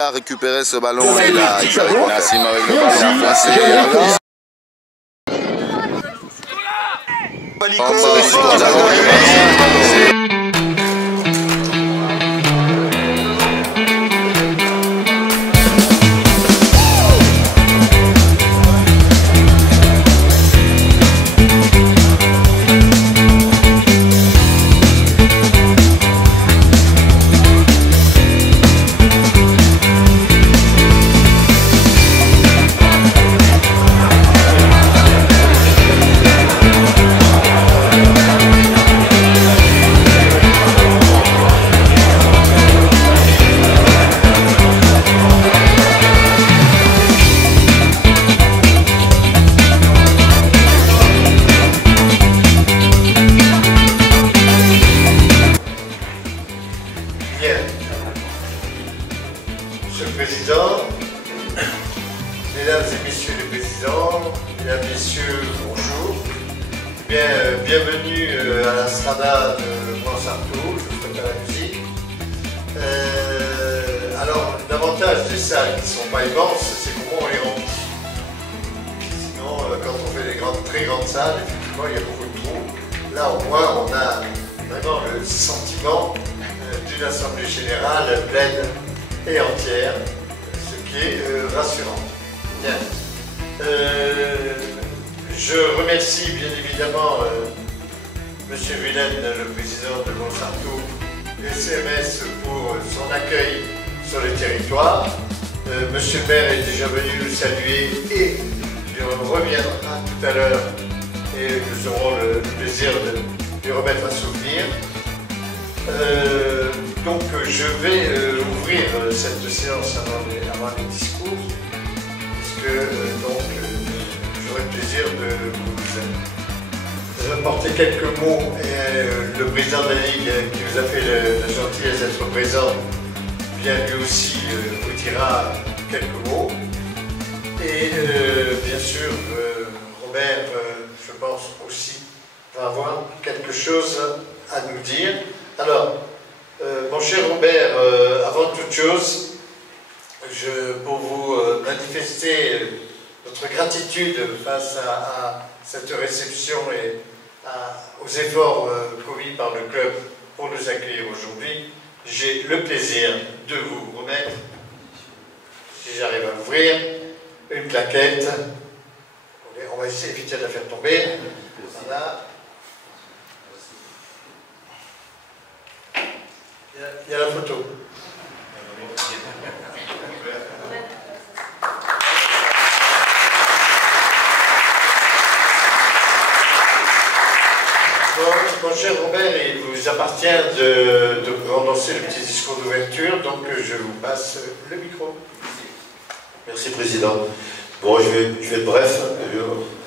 a récupéré ce ballon, il a avec Nassim avec le ballon, il a placé Monsieur le Président, Mesdames et Messieurs les Présidents, Mesdames et Messieurs, bonjour. Bienvenue à la Strada de Montsartou, je vous souhaite la musique. Alors, l'avantage des salles qui ne sont pas immenses, c'est comment on les remplit. Sinon, quand on fait des très grandes salles, effectivement, il y a beaucoup de trous. Là, au moins, on a vraiment le sentiment d'une assemblée générale pleine et entière, ce qui est rassurant. Bien. Je remercie bien évidemment M. Vullène, le président de Montsartou, et CMS pour son accueil sur le territoire. M. le maire est déjà venu nous saluer et il reviendra tout à l'heure et nous aurons le plaisir de lui remettre un souvenir. Donc je vais ouvrir cette séance avant les discours, puisque j'aurai le plaisir de vous apporter quelques mots. Et le président de la Ligue qui nous a fait la gentillesse d'être présent, bien lui aussi vous dira quelques mots. Et bien sûr, Robert, je pense aussi, va avoir quelque chose à nous dire. Alors, mon cher Robert, avant toute chose, pour vous manifester notre gratitude face à cette réception et aux efforts commis par le club pour nous accueillir aujourd'hui, j'ai le plaisir de vous remettre, si j'arrive à l'ouvrir, une plaquette. On va essayer vite de la faire tomber. Voilà. Il y a la photo. Mon cher Robert, il vous appartient de prononcer le petit discours d'ouverture, donc je vous passe le micro. Merci Président. Bon, je vais être bref.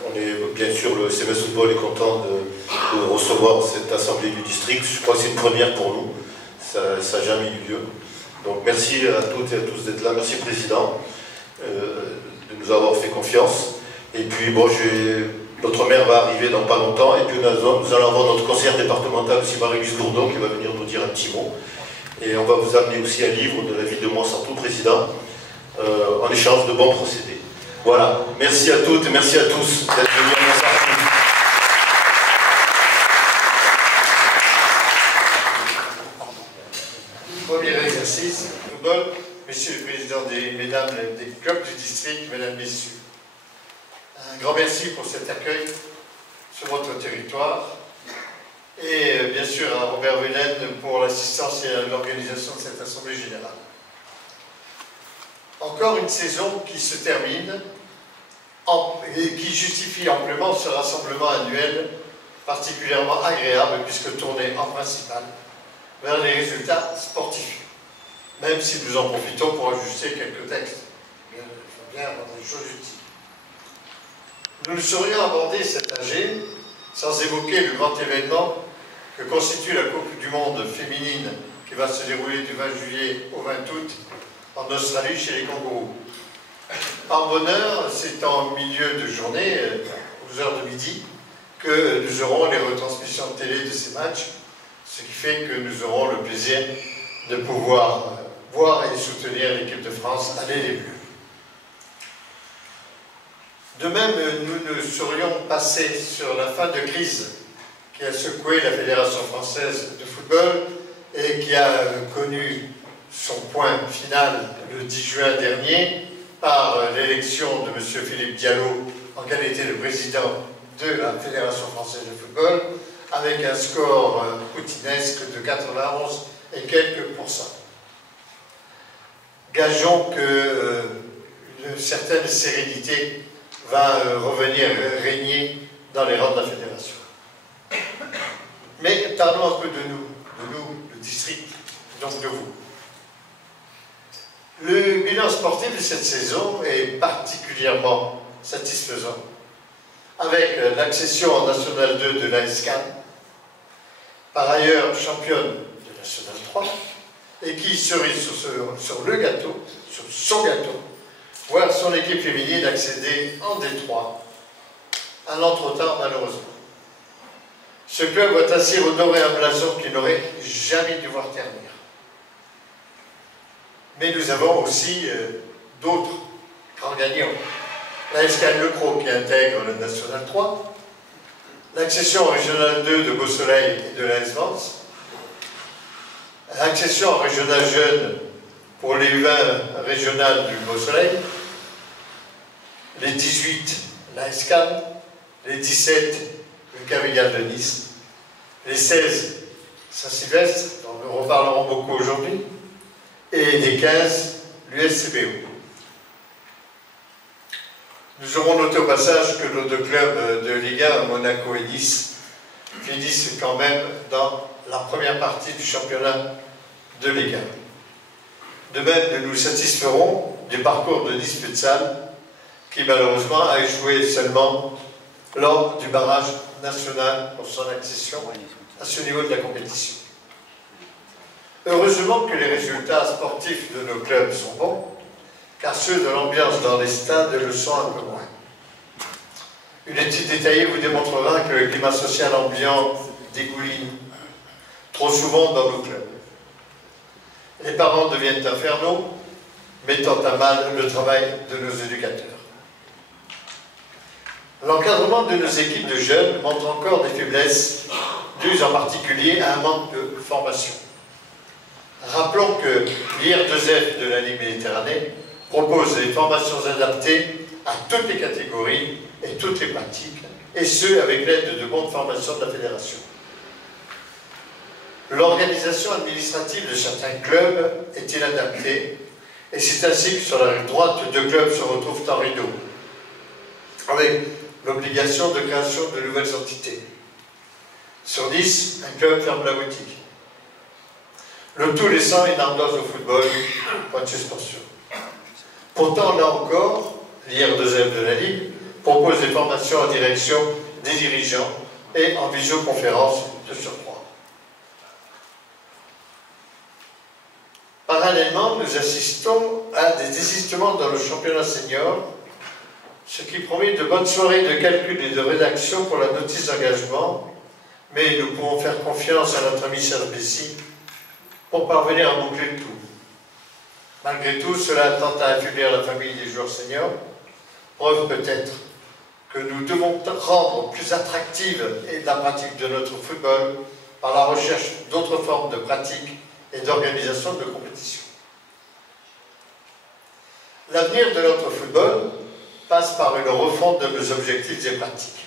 On est bien sûr, le CMS Football est content de recevoir cette assemblée du district. Je crois que c'est une première pour nous. Ça n'a jamais eu lieu. Donc merci à toutes et à tous d'être là. Merci Président de nous avoir fait confiance. Et puis bon, notre maire va arriver dans pas longtemps. Et puis nous allons avoir notre conseillère départementale aussi, Marie-Louise Gourdon, qui va venir nous dire un petit mot. Et on va vous amener aussi un livre de la ville de Montsartou, Président, en échange de bons procédés. Voilà. Merci à toutes et merci à tous d'être venus à Montsartou. Premier exercice, football. Messieurs les présidents mesdames des clubs du district, mesdames, messieurs. Un grand merci pour cet accueil sur votre territoire. Et bien sûr à Robert Vullène pour l'assistance et l'organisation de cette assemblée générale. Encore une saison qui se termine et qui justifie amplement ce rassemblement annuel particulièrement agréable puisque tourné en principal vers les résultats sportifs, même si nous en profitons pour ajuster quelques textes. Il faut bien avoir des choses utiles. Nous ne saurions aborder cet AG sans évoquer le grand événement que constitue la Coupe du Monde féminine qui va se dérouler du 20 juillet au 20 août en Australie chez les kangourous. Par bonheur, c'est en milieu de journée, aux heures de midi, que nous aurons les retransmissions de télé de ces matchs, ce qui fait que nous aurons le plaisir de pouvoir voir et soutenir l'équipe de France aller les Bleus. De même, nous ne saurions passer sur la fin de crise qui a secoué la Fédération française de football et qui a connu son point final le 10 juin dernier par l'élection de M. Philippe Diallo en qualité de président de la Fédération française de football avec un score poutinesque de 91 et quelques pourcents. Gageons que une certaine sérénité va revenir régner dans les rangs de la Fédération. Mais parlons un peu de nous, le district, donc de vous. Le bilan sportif de cette saison est particulièrement satisfaisant, avec l'accession en National 2 de l'AS Cannes, par ailleurs championne de National 3, et qui, cerise sur le gâteau, sur son gâteau, voir son équipe féminine accéder en D3 à l'entretemps malheureusement. Ce club va ainsi redorer un blason qu'il n'aurait jamais dû voir ternir. Mais nous avons aussi d'autres grands gagnants. L'AS Cannes Le Cros qui intègre le National 3, l'accession en Régional 2 de Beau-Soleil et de l'AS Vence, l'accession en Régional Jeune pour les U20 régionales du Beau-Soleil, les 18, l'AS Cannes, les 17, le Cavillal de Nice, les 16, Saint-Sylvestre, dont nous reparlerons beaucoup aujourd'hui, et les 15, l'USCBO. Nous aurons noté au passage que nos deux clubs de Ligue 1, Monaco et Nice, finissent quand même dans la première partie du championnat de Ligue 1. De même, nous nous satisferons du parcours de Nice Futsal, qui malheureusement a échoué seulement lors du barrage national pour son accession à ce niveau de la compétition. Heureusement que les résultats sportifs de nos clubs sont bons, car ceux de l'ambiance dans les stades le sont un peu moins. Une étude détaillée vous démontrera que le climat social ambiant dégouline trop souvent dans nos clubs. Les parents deviennent infernaux, mettant à mal le travail de nos éducateurs. L'encadrement de nos équipes de jeunes montre encore des faiblesses, dues en particulier à un manque de formation. Rappelons que l'IR2F de la Ligue Méditerranée propose des formations adaptées à toutes les catégories et toutes les pratiques, et ce, avec l'aide de bonnes formations de la Fédération. L'organisation administrative de certains clubs est inadaptée, et c'est ainsi que sur la rive droite, deux clubs se retrouvent en rideau, avec l'obligation de création de nouvelles entités. Sur 10, un club ferme la boutique. Le tout laissant une ardoise au football, point de suspension. Pourtant, là encore, l'IR2F de la Ligue propose des formations en direction des dirigeants et en visioconférence de surcroît. Parallèlement, nous assistons à des désistements dans le championnat senior, ce qui promet de bonnes soirées de calcul et de rédaction pour la notice d'engagement, mais nous pouvons faire confiance à notre ami Serge Bessy pour parvenir à boucler le tout. Malgré tout, cela tente à affaiblir la famille des joueurs seniors, preuve peut-être que nous devons rendre plus attractive la pratique de notre football par la recherche d'autres formes de pratique et d'organisation de compétition. L'avenir de notre football passe par une refonte de nos objectifs et pratiques.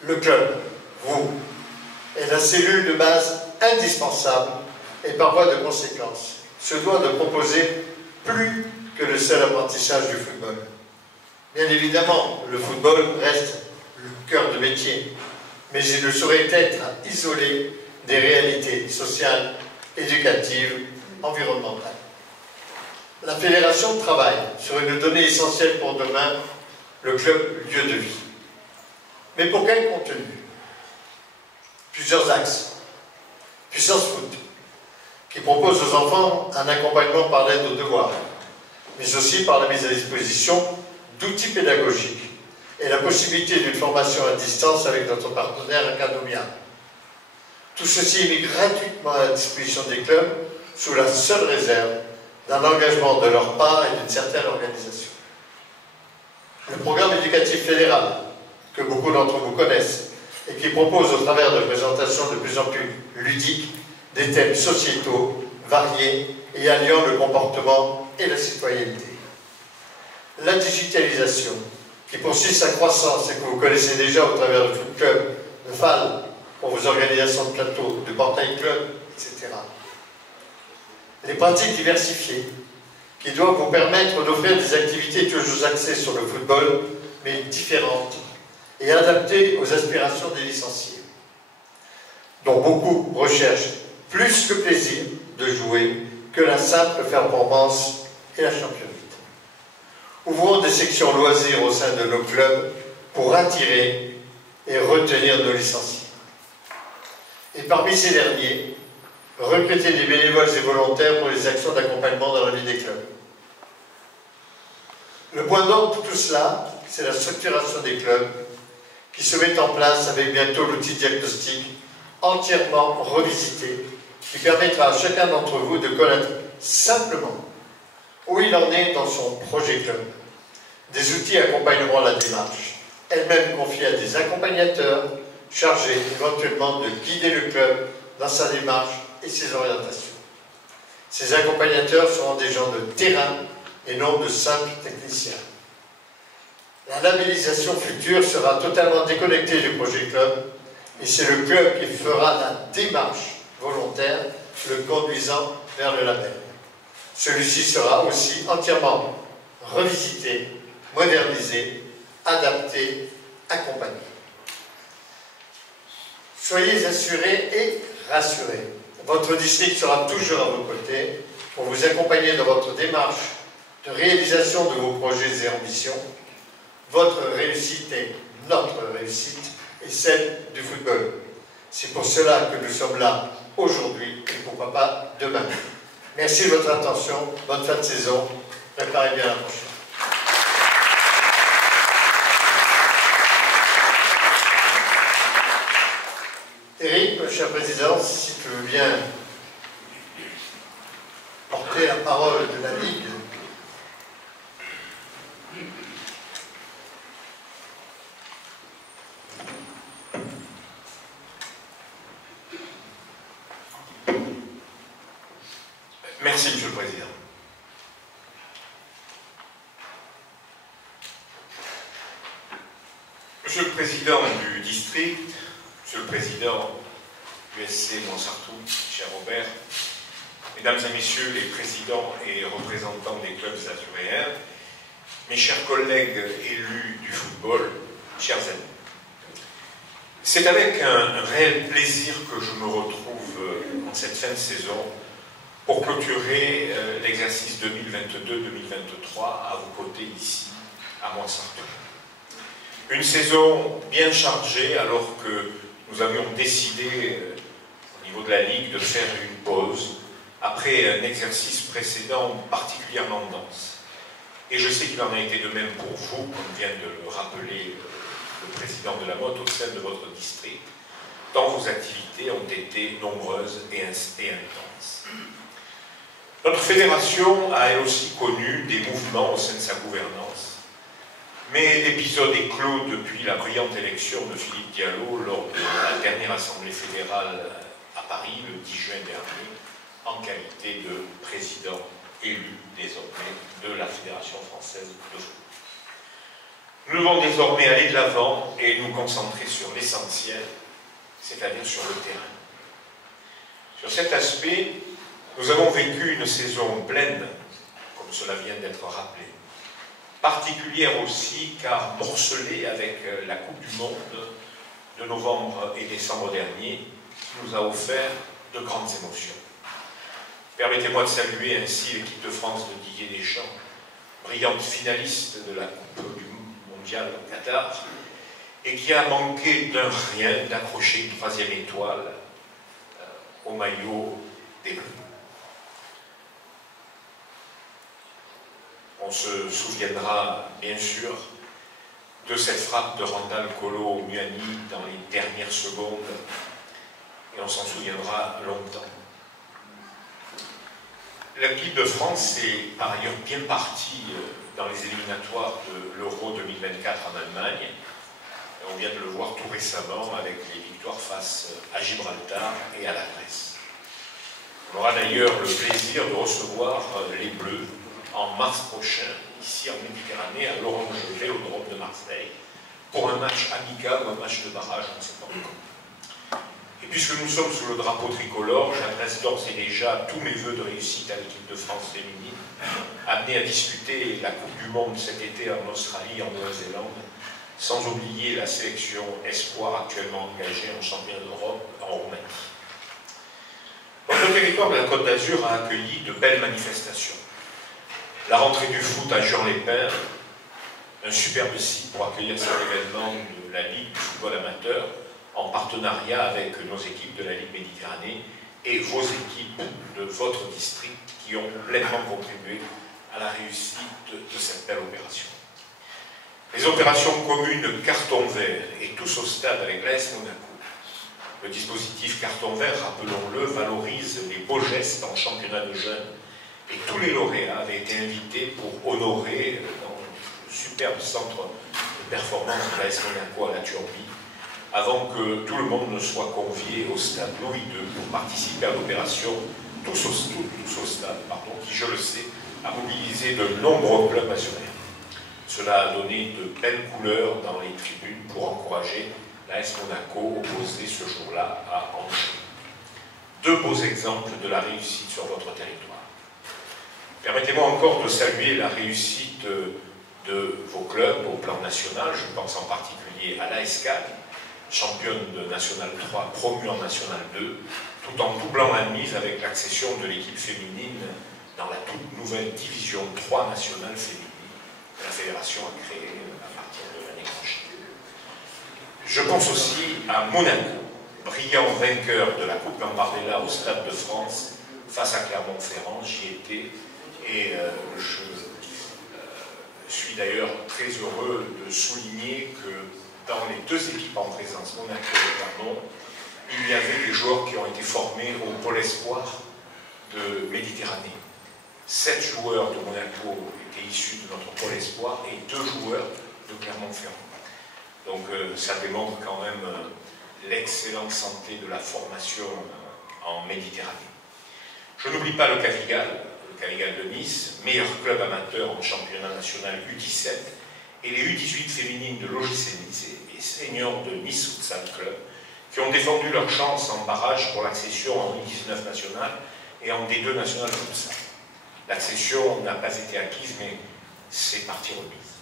Le club, vous, est la cellule de base indispensable et par voie de conséquence se doit de proposer plus que le seul apprentissage du football. Bien évidemment, le football reste le cœur de métier, mais il ne saurait être isolé des réalités sociales, éducatives, environnementales. La fédération travaille sur une donnée essentielle pour demain, le club lieu de vie. Mais pour quel contenu? Plusieurs axes. Puissance foot, qui propose aux enfants un accompagnement par l'aide aux devoirs, mais aussi par la mise à disposition d'outils pédagogiques et la possibilité d'une formation à distance avec notre partenaire Academia. Tout ceci est mis gratuitement à la disposition des clubs sous la seule réserve d'un engagement de leur part et d'une certaine organisation. Le programme éducatif fédéral, que beaucoup d'entre vous connaissent, et qui propose au travers de présentations de plus en plus ludiques des thèmes sociétaux, variés et alliant le comportement et la citoyenneté. La digitalisation, qui poursuit sa croissance et que vous connaissez déjà au travers de Foot Club, de FAL, pour vos organisations de plateau, de Portail Club, etc. Les pratiques diversifiées, qui doivent vous permettre d'offrir des activités toujours axées sur le football, mais différentes, et adaptées aux aspirations des licenciés, dont beaucoup recherchent plus que plaisir de jouer que la simple performance et la championne. Ouvrons des sections loisirs au sein de nos clubs pour attirer et retenir nos licenciés. Et parmi ces derniers, recruter des bénévoles et volontaires pour les actions d'accompagnement dans la vie des clubs. Le point d'ordre de tout cela, c'est la structuration des clubs qui se met en place avec bientôt l'outil diagnostic entièrement revisité qui permettra à chacun d'entre vous de connaître simplement où il en est dans son projet club. Des outils accompagneront la démarche, elle-même confiée à des accompagnateurs chargés éventuellement de guider le club dans sa démarche et ses orientations. Ces accompagnateurs seront des gens de terrain et non de simples techniciens. La labellisation future sera totalement déconnectée du projet club et c'est le club qui fera la démarche volontaire, le conduisant vers le label. Celui-ci sera aussi entièrement revisité, modernisé, adapté, accompagné. Soyez assurés et rassurés. Votre district sera toujours à vos côtés pour vous accompagner dans votre démarche de réalisation de vos projets et ambitions. Votre réussite est notre réussite et celle du football. C'est pour cela que nous sommes là aujourd'hui et pourquoi pas demain. Merci de votre attention, bonne fin de saison, préparez bien la prochaine. Eric, cher président, si tu veux bien porter la parole de la Ligue. Merci, Monsieur le Président. Monsieur le Président du district, Monsieur le Président du SC Montsartou, cher Robert, Mesdames et Messieurs les présidents et représentants des clubs azuréens, mes chers collègues élus du football, chers amis. C'est avec un réel plaisir que je me retrouve en cette fin de saison pour clôturer l'exercice 2022-2023 à vos côtés ici, à Montsartou. Une saison bien chargée alors que nous avions décidé au niveau de la Ligue de faire une pause après un exercice précédent particulièrement dense. Et je sais qu'il en a été de même pour vous, comme vient de le rappeler le président de la Motte au sein de votre district, tant vos activités ont été nombreuses et intenses. Notre fédération a elle aussi connu des mouvements au sein de sa gouvernance, mais l'épisode est clos depuis la brillante élection de Philippe Diallo lors de la dernière Assemblée fédérale à Paris, le 10 juin dernier, en qualité de président élu désormais de la Fédération française de football. Nous devons désormais aller de l'avant et nous concentrer sur l'essentiel, c'est-à-dire sur le terrain. Sur cet aspect, nous avons vécu une saison pleine, comme cela vient d'être rappelé, particulière aussi car morcelée avec la Coupe du Monde de novembre et décembre dernier, qui nous a offert de grandes émotions. Permettez-moi de saluer ainsi l'équipe de France de Didier Deschamps, brillante finaliste de la Coupe du Mondial au Qatar, et qui a manqué d'un rien d'accrocher une 3e étoile au maillot des Bleus. On se souviendra bien sûr de cette frappe de Randal Kolo Muani dans les dernières secondes, et on s'en souviendra longtemps. L'équipe de France est par ailleurs bien partie dans les éliminatoires de l'Euro 2024 en Allemagne. On vient de le voir tout récemment avec les victoires face à Gibraltar et à la Grèce. On aura d'ailleurs le plaisir de recevoir les Bleus en mars prochain, ici en Méditerranée, à l'Orange Vélodrome de Marseille, pour un match amical ou un match de barrage, on ne sait pas encore. Et puisque nous sommes sous le drapeau tricolore, j'adresse d'ores et déjà tous mes vœux de réussite à l'équipe de France féminine, amenée à disputer la Coupe du Monde cet été en Australie et en Nouvelle-Zélande, sans oublier la sélection espoir actuellement engagée en championnat d'Europe en Roumanie. Notre territoire de la Côte d'Azur a accueilli de belles manifestations. La rentrée du foot à Juan-les-Pins, un superbe site pour accueillir cet événement de la Ligue du football amateur, en partenariat avec nos équipes de la Ligue Méditerranée et vos équipes de votre district qui ont pleinement contribué à la réussite de cette belle opération. Les opérations communes carton vert et tous au stade avec l'AS Monaco. Le dispositif carton vert, rappelons-le, valorise les beaux gestes en championnat de jeunes et tous les lauréats avaient été invités pour honorer dans le superbe centre de performance de l'AS Monaco à la Turbie avant que tout le monde ne soit convié au stade Louis II pour participer à l'opération tous au stade, qui, je le sais, a mobilisé de nombreux clubs nationaux. Cela a donné de belles couleurs dans les tribunes pour encourager l'AS Monaco opposé ce jour-là à Angers. Deux beaux exemples de la réussite sur votre territoire. Permettez-moi encore de saluer la réussite de vos clubs au plan national. Je pense en particulier à l'AS Cannes, championne de National 3, promue en National 2, tout en doublant la mise avec l'accession de l'équipe féminine dans la toute nouvelle division 3 nationale féminine que la fédération a créée à partir de l'année prochaine. Je pense aussi à Monaco, brillant vainqueur de la Coupe Gambardella au Stade de France face à Clermont-Ferrand. J'y étais et je suis d'ailleurs très heureux de souligner que dans les deux équipes en présence, Monaco et Clermont, il y avait des joueurs qui ont été formés au pôle espoir de Méditerranée. 7 joueurs de Monaco étaient issus de notre pôle espoir et 2 joueurs de Clermont-Ferrand. Donc ça démontre quand même l'excellente santé de la formation en Méditerranée. Je n'oublie pas le Cavigal de Nice, meilleur club amateur en championnat national U17, et les U18 féminines de l'OGC Nice et seniors de Nice Futsal Club, qui ont défendu leur chance en barrage pour l'accession en U19 national et en D2 national futsal. L'accession n'a pas été acquise, mais c'est partie remise.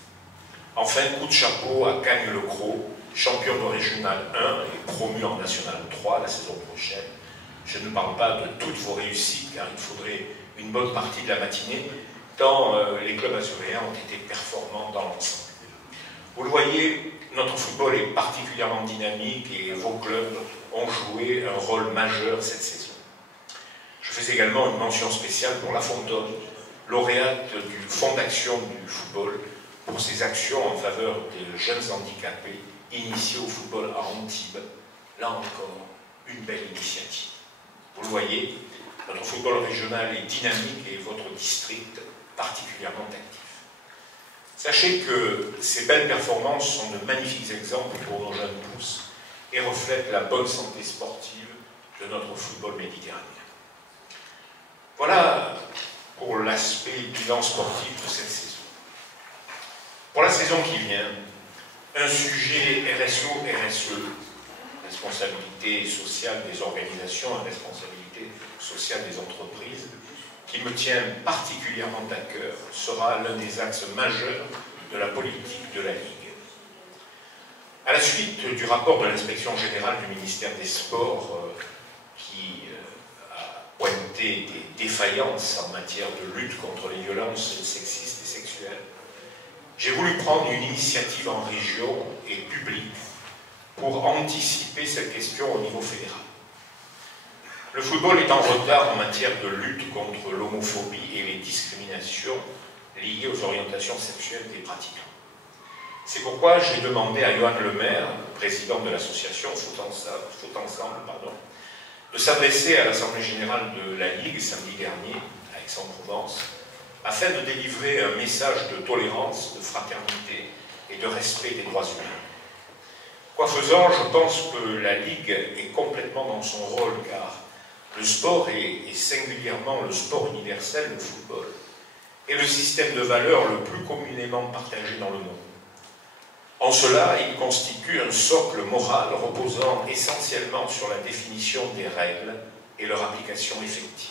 Enfin, coup de chapeau à Cagnes-le-Cros, champion de régional 1 et promu en national 3 la saison prochaine. Je ne parle pas de toutes vos réussites, car il faudrait une bonne partie de la matinée, tant les clubs azuréens ont été performants dans l'ensemble. Vous le voyez, notre football est particulièrement dynamique et vos clubs ont joué un rôle majeur cette saison. Je fais également une mention spéciale pour La Fontaine, lauréate du Fonds d'action du football, pour ses actions en faveur des jeunes handicapés initiés au football à Antibes. Là encore, une belle initiative. Vous le voyez, notre football régional est dynamique et votre district particulièrement actif. Sachez que ces belles performances sont de magnifiques exemples pour nos jeunes pousses et reflètent la bonne santé sportive de notre football méditerranéen. Voilà pour l'aspect bilan sportif de cette saison. Pour la saison qui vient, un sujet RSO-RSE, responsabilité sociale des organisations et responsabilité sociale des entreprises, qui me tient particulièrement à cœur, sera l'un des axes majeurs de la politique de la Ligue. À la suite du rapport de l'inspection générale du ministère des Sports qui a pointé des défaillances en matière de lutte contre les violences sexistes et sexuelles, j'ai voulu prendre une initiative en région et publique pour anticiper cette question au niveau fédéral. Le football est en retard en matière de lutte contre l'homophobie et les discriminations liées aux orientations sexuelles des pratiquants. C'est pourquoi j'ai demandé à Johan Lemaire, président de l'association Foot Ensemble, de s'adresser à l'Assemblée Générale de la Ligue samedi dernier à Aix-en-Provence afin de délivrer un message de tolérance, de fraternité et de respect des droits humains. Quoi faisant, je pense que la Ligue est complètement dans son rôle, car le sport, et singulièrement le sport universel, le football, est le système de valeurs le plus communément partagé dans le monde. En cela, il constitue un socle moral reposant essentiellement sur la définition des règles et leur application effective.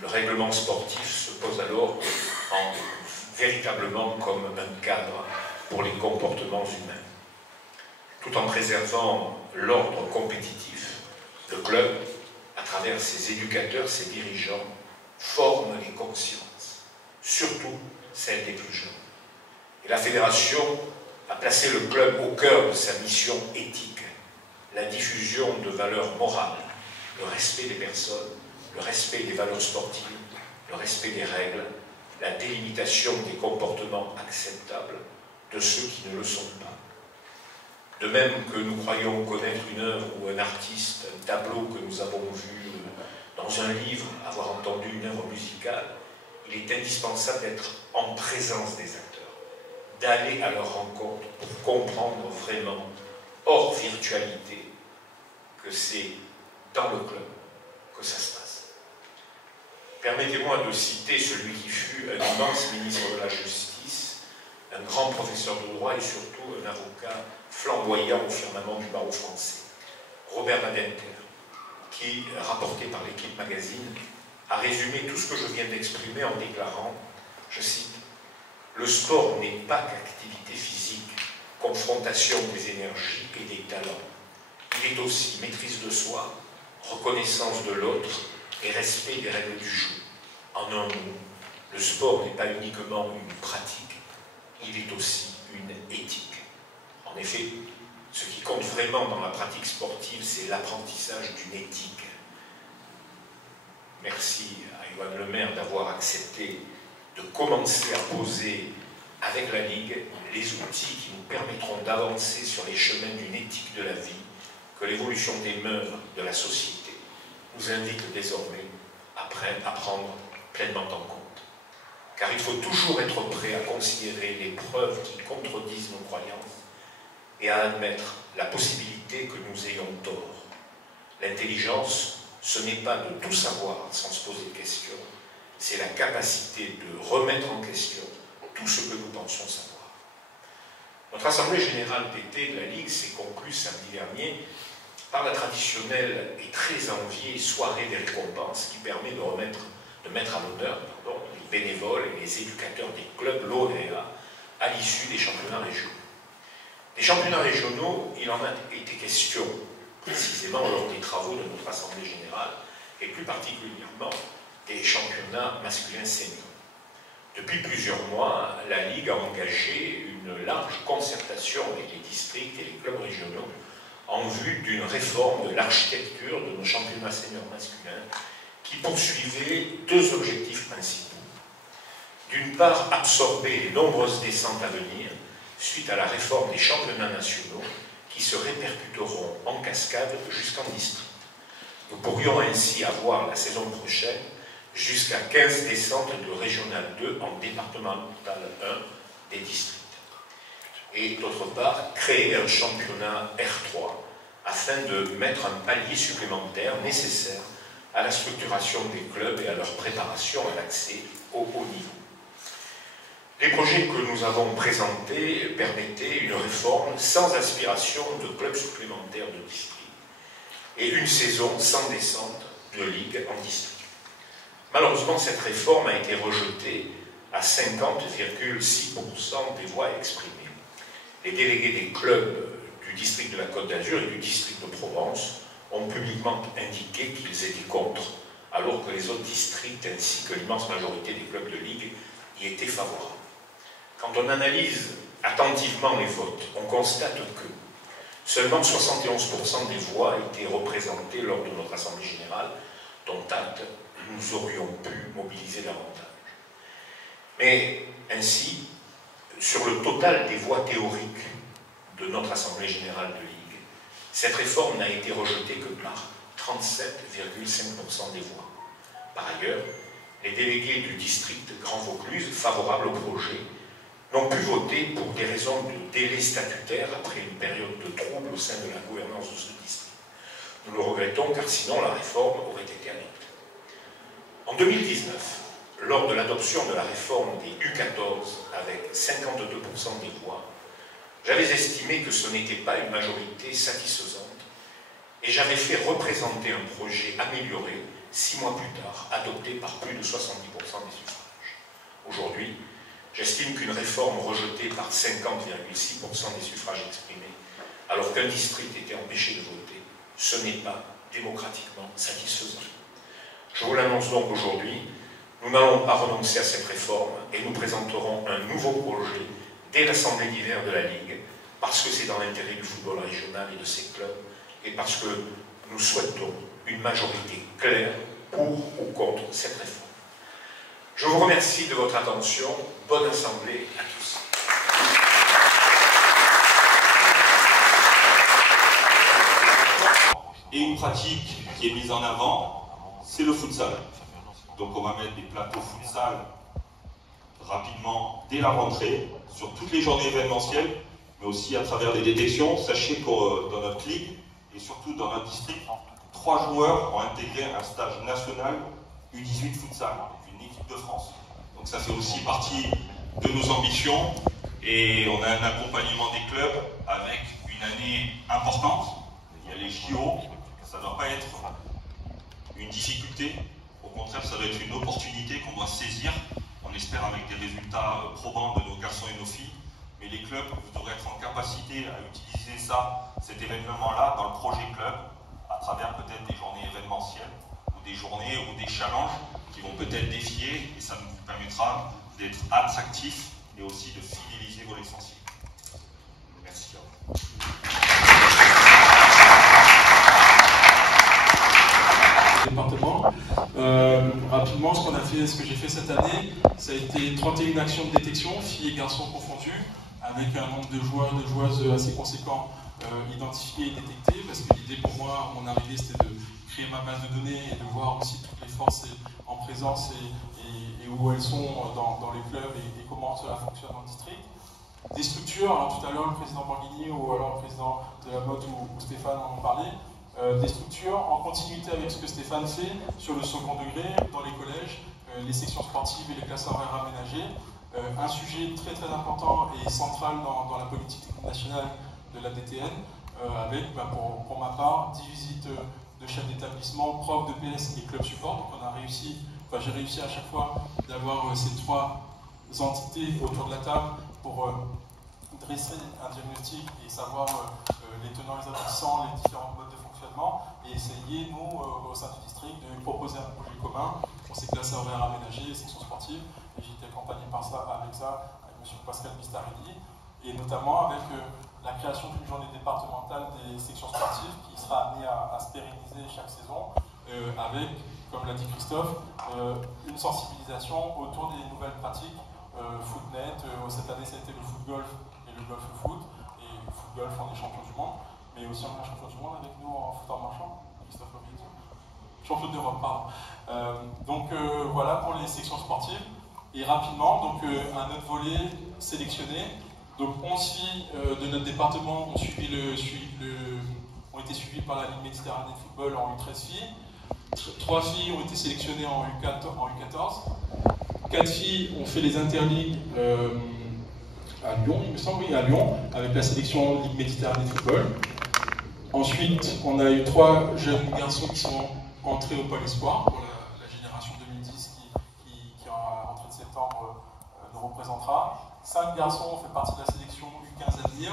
Le règlement sportif se pose alors véritablement comme un cadre pour les comportements humains. Tout en préservant l'ordre compétitif, le club, à travers ses éducateurs, ses dirigeants, forme les consciences, surtout celles des plus jeunes. Et la fédération a placé le club au cœur de sa mission éthique, la diffusion de valeurs morales, le respect des personnes, le respect des valeurs sportives, le respect des règles, la délimitation des comportements acceptables de ceux qui ne le sont pas. De même que nous croyons connaître une œuvre ou un artiste, un tableau que nous avons vu dans un livre, avoir entendu une œuvre musicale, il est indispensable d'être en présence des acteurs, d'aller à leur rencontre pour comprendre vraiment, hors virtualité, que c'est dans le club que ça se passe. Permettez-moi de citer celui qui fut un immense ministre de la Justice, un grand professeur de droit et surtout un avocat flamboyant au firmament du barreau français, Robert Badinter, qui, rapporté par l'Équipe Magazine, a résumé tout ce que je viens d'exprimer en déclarant, je cite, « Le sport n'est pas qu'activité physique, confrontation des énergies et des talents. Il est aussi maîtrise de soi, reconnaissance de l'autre et respect des règles du jeu. En un mot, le sport n'est pas uniquement une pratique, il est aussi une éthique. En effet, ce qui compte vraiment dans la pratique sportive, c'est l'apprentissage d'une éthique. » Merci à Yoann Lemaire d'avoir accepté de commencer à poser avec la Ligue les outils qui nous permettront d'avancer sur les chemins d'une éthique de la vie que l'évolution des mœurs de la société nous invite désormais à prendre pleinement en compte. Car il faut toujours être prêt à considérer les preuves qui contredisent nos croyances et à admettre la possibilité que nous ayons tort. L'intelligence, ce n'est pas de tout savoir sans se poser de questions, c'est la capacité de remettre en question tout ce que nous pensons savoir. Notre Assemblée Générale d'été de la Ligue s'est conclue samedi dernier par la traditionnelle et très enviée soirée des récompenses qui permet de mettre à l'honneur les bénévoles et les éducateurs des clubs lauréats à l'issue des championnats régionaux. Les championnats régionaux, il en a été question précisément lors des travaux de notre Assemblée Générale et plus particulièrement des championnats masculins seniors. Depuis plusieurs mois, la Ligue a engagé une large concertation avec les districts et les clubs régionaux en vue d'une réforme de l'architecture de nos championnats seniors masculins qui poursuivait deux objectifs principaux. D'une part, absorber les nombreuses descentes à venir suite à la réforme des championnats nationaux qui se répercuteront en cascade jusqu'en district. Nous pourrions ainsi avoir la saison prochaine jusqu'à 15 descentes de Régional 2 en départemental 1 des districts. Et d'autre part, créer un championnat R3 afin de mettre un palier supplémentaire nécessaire à la structuration des clubs et à leur préparation à l'accès au haut niveau. Les projets que nous avons présentés permettaient une réforme sans aspiration de clubs supplémentaires de district et une saison sans descente de ligue en district. Malheureusement, cette réforme a été rejetée à 50,6% des voix exprimées. Les délégués des clubs du district de la Côte d'Azur et du district de Provence ont publiquement indiqué qu'ils étaient contre, alors que les autres districts ainsi que l'immense majorité des clubs de ligue y étaient favorables. Quand on analyse attentivement les votes, on constate que seulement 71% des voix étaient représentées lors de notre Assemblée Générale, dont acte, nous aurions pu mobiliser davantage. Mais ainsi, sur le total des voix théoriques de notre Assemblée Générale de Ligue, cette réforme n'a été rejetée que par 37,5% des voix. Par ailleurs, les délégués du district Grand Vaucluse, favorables au projet, n'ont pu voter pour des raisons de délai statutaire après une période de trouble au sein de la gouvernance de ce district. Nous le regrettons car sinon la réforme aurait été adoptée. En 2019, lors de l'adoption de la réforme des U14 avec 52% des voix, j'avais estimé que ce n'était pas une majorité satisfaisante et j'avais fait représenter un projet amélioré 6 mois plus tard, adopté par plus de 70% des suffrages. Aujourd'hui, j'estime qu'une réforme rejetée par 50,6% des suffrages exprimés, alors qu'un district était empêché de voter, ce n'est pas démocratiquement satisfaisant. Je vous l'annonce donc aujourd'hui, nous n'allons pas renoncer à cette réforme et nous présenterons un nouveau projet dès l'Assemblée d'hiver de la Ligue, parce que c'est dans l'intérêt du football régional et de ses clubs, et parce que nous souhaitons une majorité claire pour ou contre cette réforme. Je vous remercie de votre attention. Bonne assemblée à tous. Et une pratique qui est mise en avant, c'est le futsal. Donc on va mettre des plateaux futsal rapidement dès la rentrée, sur toutes les journées événementielles, mais aussi à travers des détections. Sachez que dans notre ligue, et surtout dans notre district, 3 joueurs ont intégré un stage national U18 futsal, une équipe de France. Donc ça fait aussi partie de nos ambitions, et on a un accompagnement des clubs avec une année importante. Il y a les JO, ça ne doit pas être une difficulté, au contraire ça doit être une opportunité qu'on doit saisir. On espère avec des résultats probants de nos garçons et nos filles, mais les clubs devraient être en capacité à utiliser ça, cet événement-là dans le projet club, à travers peut-être des journées événementielles, ou des journées ou des challenges qui vont peut-être défier, et ça nous permettra d'être attractifs et aussi de fidéliser vos licenciés. Merci à vous. Département. Rapidement, ce que j'ai fait cette année, ça a été 31 actions de détection, filles et garçons confondus, avec un nombre de joueurs et de joueuses assez conséquent identifiés et détectés, parce que l'idée pour moi, à mon arrivée, c'était de créer ma base de données et de voir aussi toutes les forces en présence et où elles sont dans les clubs et comment cela fonctionne dans le district. Des structures, alors tout à l'heure le président Borghini ou alors le président de la Motte ou Stéphane en ont parlé, des structures en continuité avec ce que Stéphane fait sur le second degré, dans les collèges, les sections sportives et les classes horaires aménagées. Un sujet très très important et central dans la politique nationale de la DTN, avec pour ma part 10 visites de chefs d'établissement, profs de PS et club support. Donc on a réussi, j'ai réussi à chaque fois d'avoir ces 3 entités autour de la table pour dresser un diagnostic et savoir les tenants et les aboutissants, les différents modes de fonctionnement, et essayer, nous, au sein du district, de proposer un projet commun pour ces classes horaires aménagées, les sections sportives, et j'ai été accompagné avec M. Pascal Bistarelli, et notamment avec la création d'une journée départementale des sections sportives qui sera amenée à se pérenniser chaque saison, avec, comme l'a dit Christophe, une sensibilisation autour des nouvelles pratiques, footnet, cette année ça a été le foot-golf et le golf-foot, et le foot-golf on est champion du monde, mais aussi on est champion du monde avec nous en foot en marchand, Christophe Obietti. Champion d'Europe, pardon. Donc voilà pour les sections sportives. Et rapidement, donc un autre volet sélectionné. Donc 11 filles de notre département ont été suivies par la Ligue méditerranéenne de football en U13 filles. 3 filles ont été sélectionnées en U14. 4 filles ont fait les interligues à Lyon, il me semble, oui, à Lyon, avec la sélection Ligue méditerranéenne de football. Ensuite, on a eu 3 jeunes garçons qui sont entrés au Pôle Espoir pour la génération 2010 qui en rentrée de septembre nous représentera. 5 garçons ont fait partie de la sélection U15 Avenir.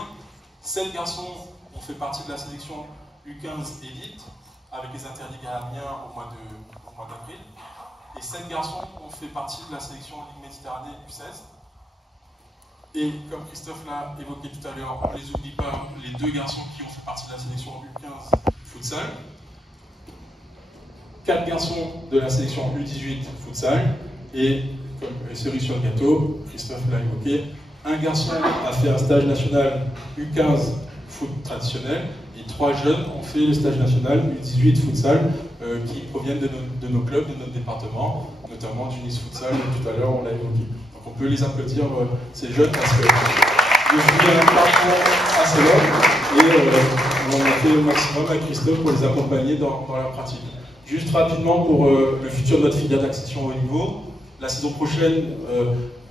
7 garçons ont fait partie de la sélection U15 Élite, avec les interligues à Amiens au mois d'avril. Et 7 garçons ont fait partie de la sélection Ligue Méditerranée U16. Et comme Christophe l'a évoqué tout à l'heure, on ne les oublie pas, les 2 garçons qui ont fait partie de la sélection U15 futsal. 4 garçons de la sélection U18 futsal. Et comme cerise sur le gâteau, Christophe l'a évoqué, un garçon a fait un stage national U15 foot traditionnel et 3 jeunes ont fait le stage national U18 futsal. qui proviennent de nos clubs, de notre département, notamment du Nice Futsal, tout à l'heure on l'a évoqué. Donc on peut les applaudir, ces jeunes, parce que je suis un parcours assez long et on a fait le maximum avec Christophe pour les accompagner dans la pratique. Juste rapidement pour le futur de notre filière d'accession au haut niveau. La saison prochaine,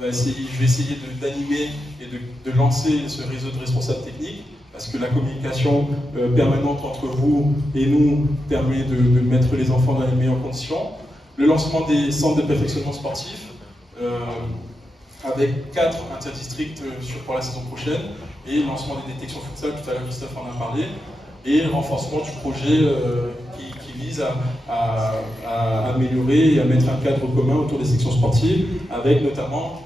je vais essayer d'animer et de lancer ce réseau de responsables techniques, parce que la communication permanente entre vous et nous permet de mettre les enfants dans les meilleures conditions. Le lancement des centres de perfectionnement sportif, avec 4 interdistricts pour la saison prochaine, et le lancement des détections futsal, tout à l'heure Christophe en a parlé, et le renforcement du projet qui vise à améliorer et à mettre un cadre commun autour des sections sportives, avec notamment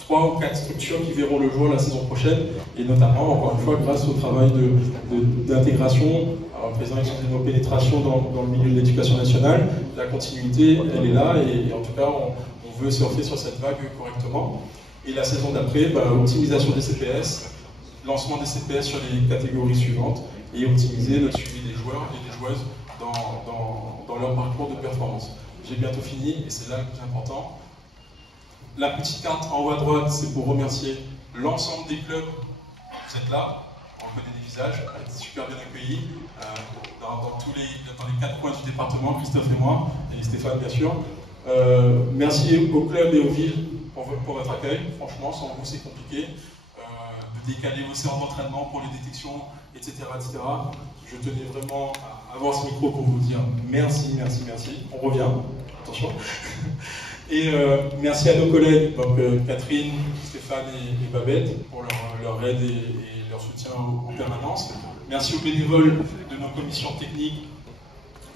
3 ou 4 structures qui verront le jour la saison prochaine, et notamment, encore une fois, grâce au travail d'intégration. Alors, le président, excusez-moi, pénétration dans le milieu de l'éducation nationale, la continuité, elle est là, et en tout cas, on veut surfer sur cette vague correctement. Et la saison d'après, optimisation des CPS, lancement des CPS sur les catégories suivantes, et optimiser le suivi des joueurs et des joueuses dans leur parcours de performance. J'ai bientôt fini, et c'est là le plus important. La petite carte en haut à droite, c'est pour remercier l'ensemble des clubs. Vous êtes là, on connaît des visages, super bien accueillis, dans les 4 coins du département, Christophe et moi, et Stéphane bien sûr. Merci aux clubs et aux villes pour votre accueil. Franchement, sans vous, c'est compliqué. De décaler vos séances d'entraînement pour les détections, etc., etc. Je tenais vraiment à avoir ce micro pour vous dire merci, merci, merci. On revient, attention. Et merci à nos collègues, donc Catherine, Stéphane et Babette, pour leur aide et leur soutien en permanence. Merci aux bénévoles de nos commissions techniques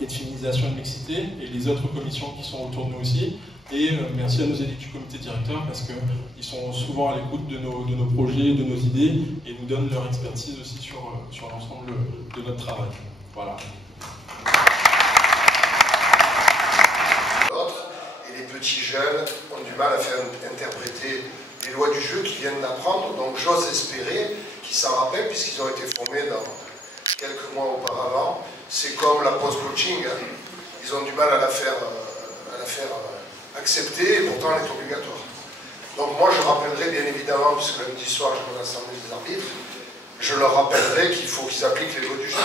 et de féminisation et de mixité, et les autres commissions qui sont autour de nous aussi. Et merci à nos élites du comité directeur, parce qu'ils sont souvent à l'écoute de nos projets, de nos idées, et nous donnent leur expertise aussi sur l'ensemble de notre travail. Voilà. Et les petits jeunes ont du mal à faire interpréter les lois du jeu qu'ils viennent d'apprendre, donc j'ose espérer qu'ils s'en rappellent, puisqu'ils ont été formés dans quelques mois auparavant. C'est comme la post-coaching, hein. Ils ont du mal à la faire accepter, et pourtant elle est obligatoire. Donc moi je rappellerai bien évidemment, puisque lundi soir j'ai mon assemblée des arbitres, je leur rappellerai qu'il faut qu'ils appliquent les lois du jeu.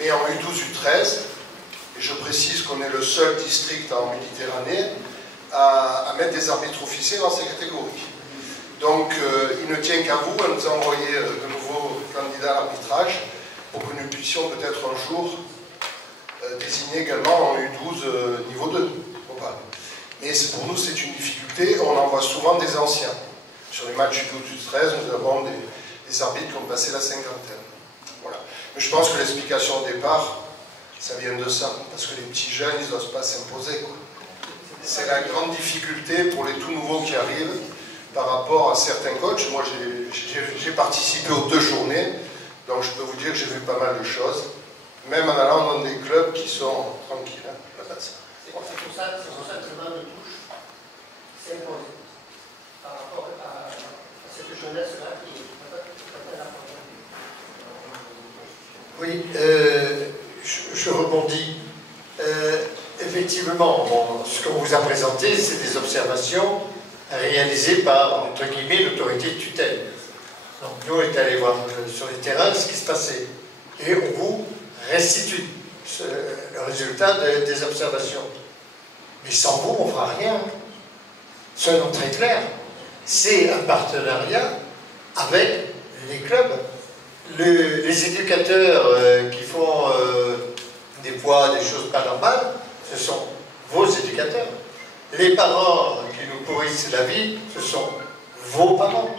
Et en U12, U13, et je précise qu'on est le seul district en Méditerranée à mettre des arbitres officiels dans ces catégories. Donc il ne tient qu'à vous à nous envoyer de nouveaux candidats à l'arbitrage pour que nous puissions peut-être un jour désigner également en U12 niveau 2. Mais pour nous c'est une difficulté, on envoie souvent des anciens. Sur les matchs U12, U13, nous avons des arbitres qui ont passé la cinquantaine. Voilà. Mais je pense que l'explication au départ, ça vient de ça, parce que les petits jeunes, ils n'osent pas s'imposer. C'est la grande difficulté pour les tout nouveaux qui arrivent par rapport à certains coachs. Moi, j'ai participé aux 2 journées, donc je peux vous dire que j'ai vu pas mal de choses, même en allant dans des clubs qui sont tranquilles. Hein, c'est pour ça que le main de touche s'impose par rapport à cette jeunesse-là qui est la Oui, je rebondis. Effectivement, ce qu'on vous a présenté, c'est des observations réalisées par, entre guillemets, l'autorité de tutelle. Donc nous, on est allés voir sur les terrains ce qui se passait. Et on vous restitue le résultat des observations. Mais sans vous, on ne fera rien. Soyons très clairs. C'est un partenariat avec les clubs. Les éducateurs qui font des fois des choses pas normales, ce sont vos éducateurs. Les parents qui nous pourrissent la vie, ce sont vos parents.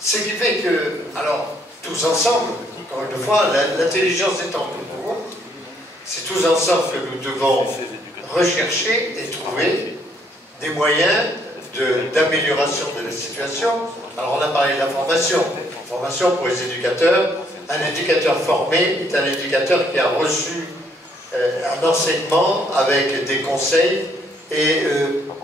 Ce qui fait que, alors, tous ensemble, encore une fois, l'intelligence étant de nous, c'est tous ensemble que nous devons rechercher et trouver des moyens d'amélioration de la situation. Alors, on a parlé de la formation. Formation pour les éducateurs. Un éducateur formé est un éducateur qui a reçu un enseignement avec des conseils et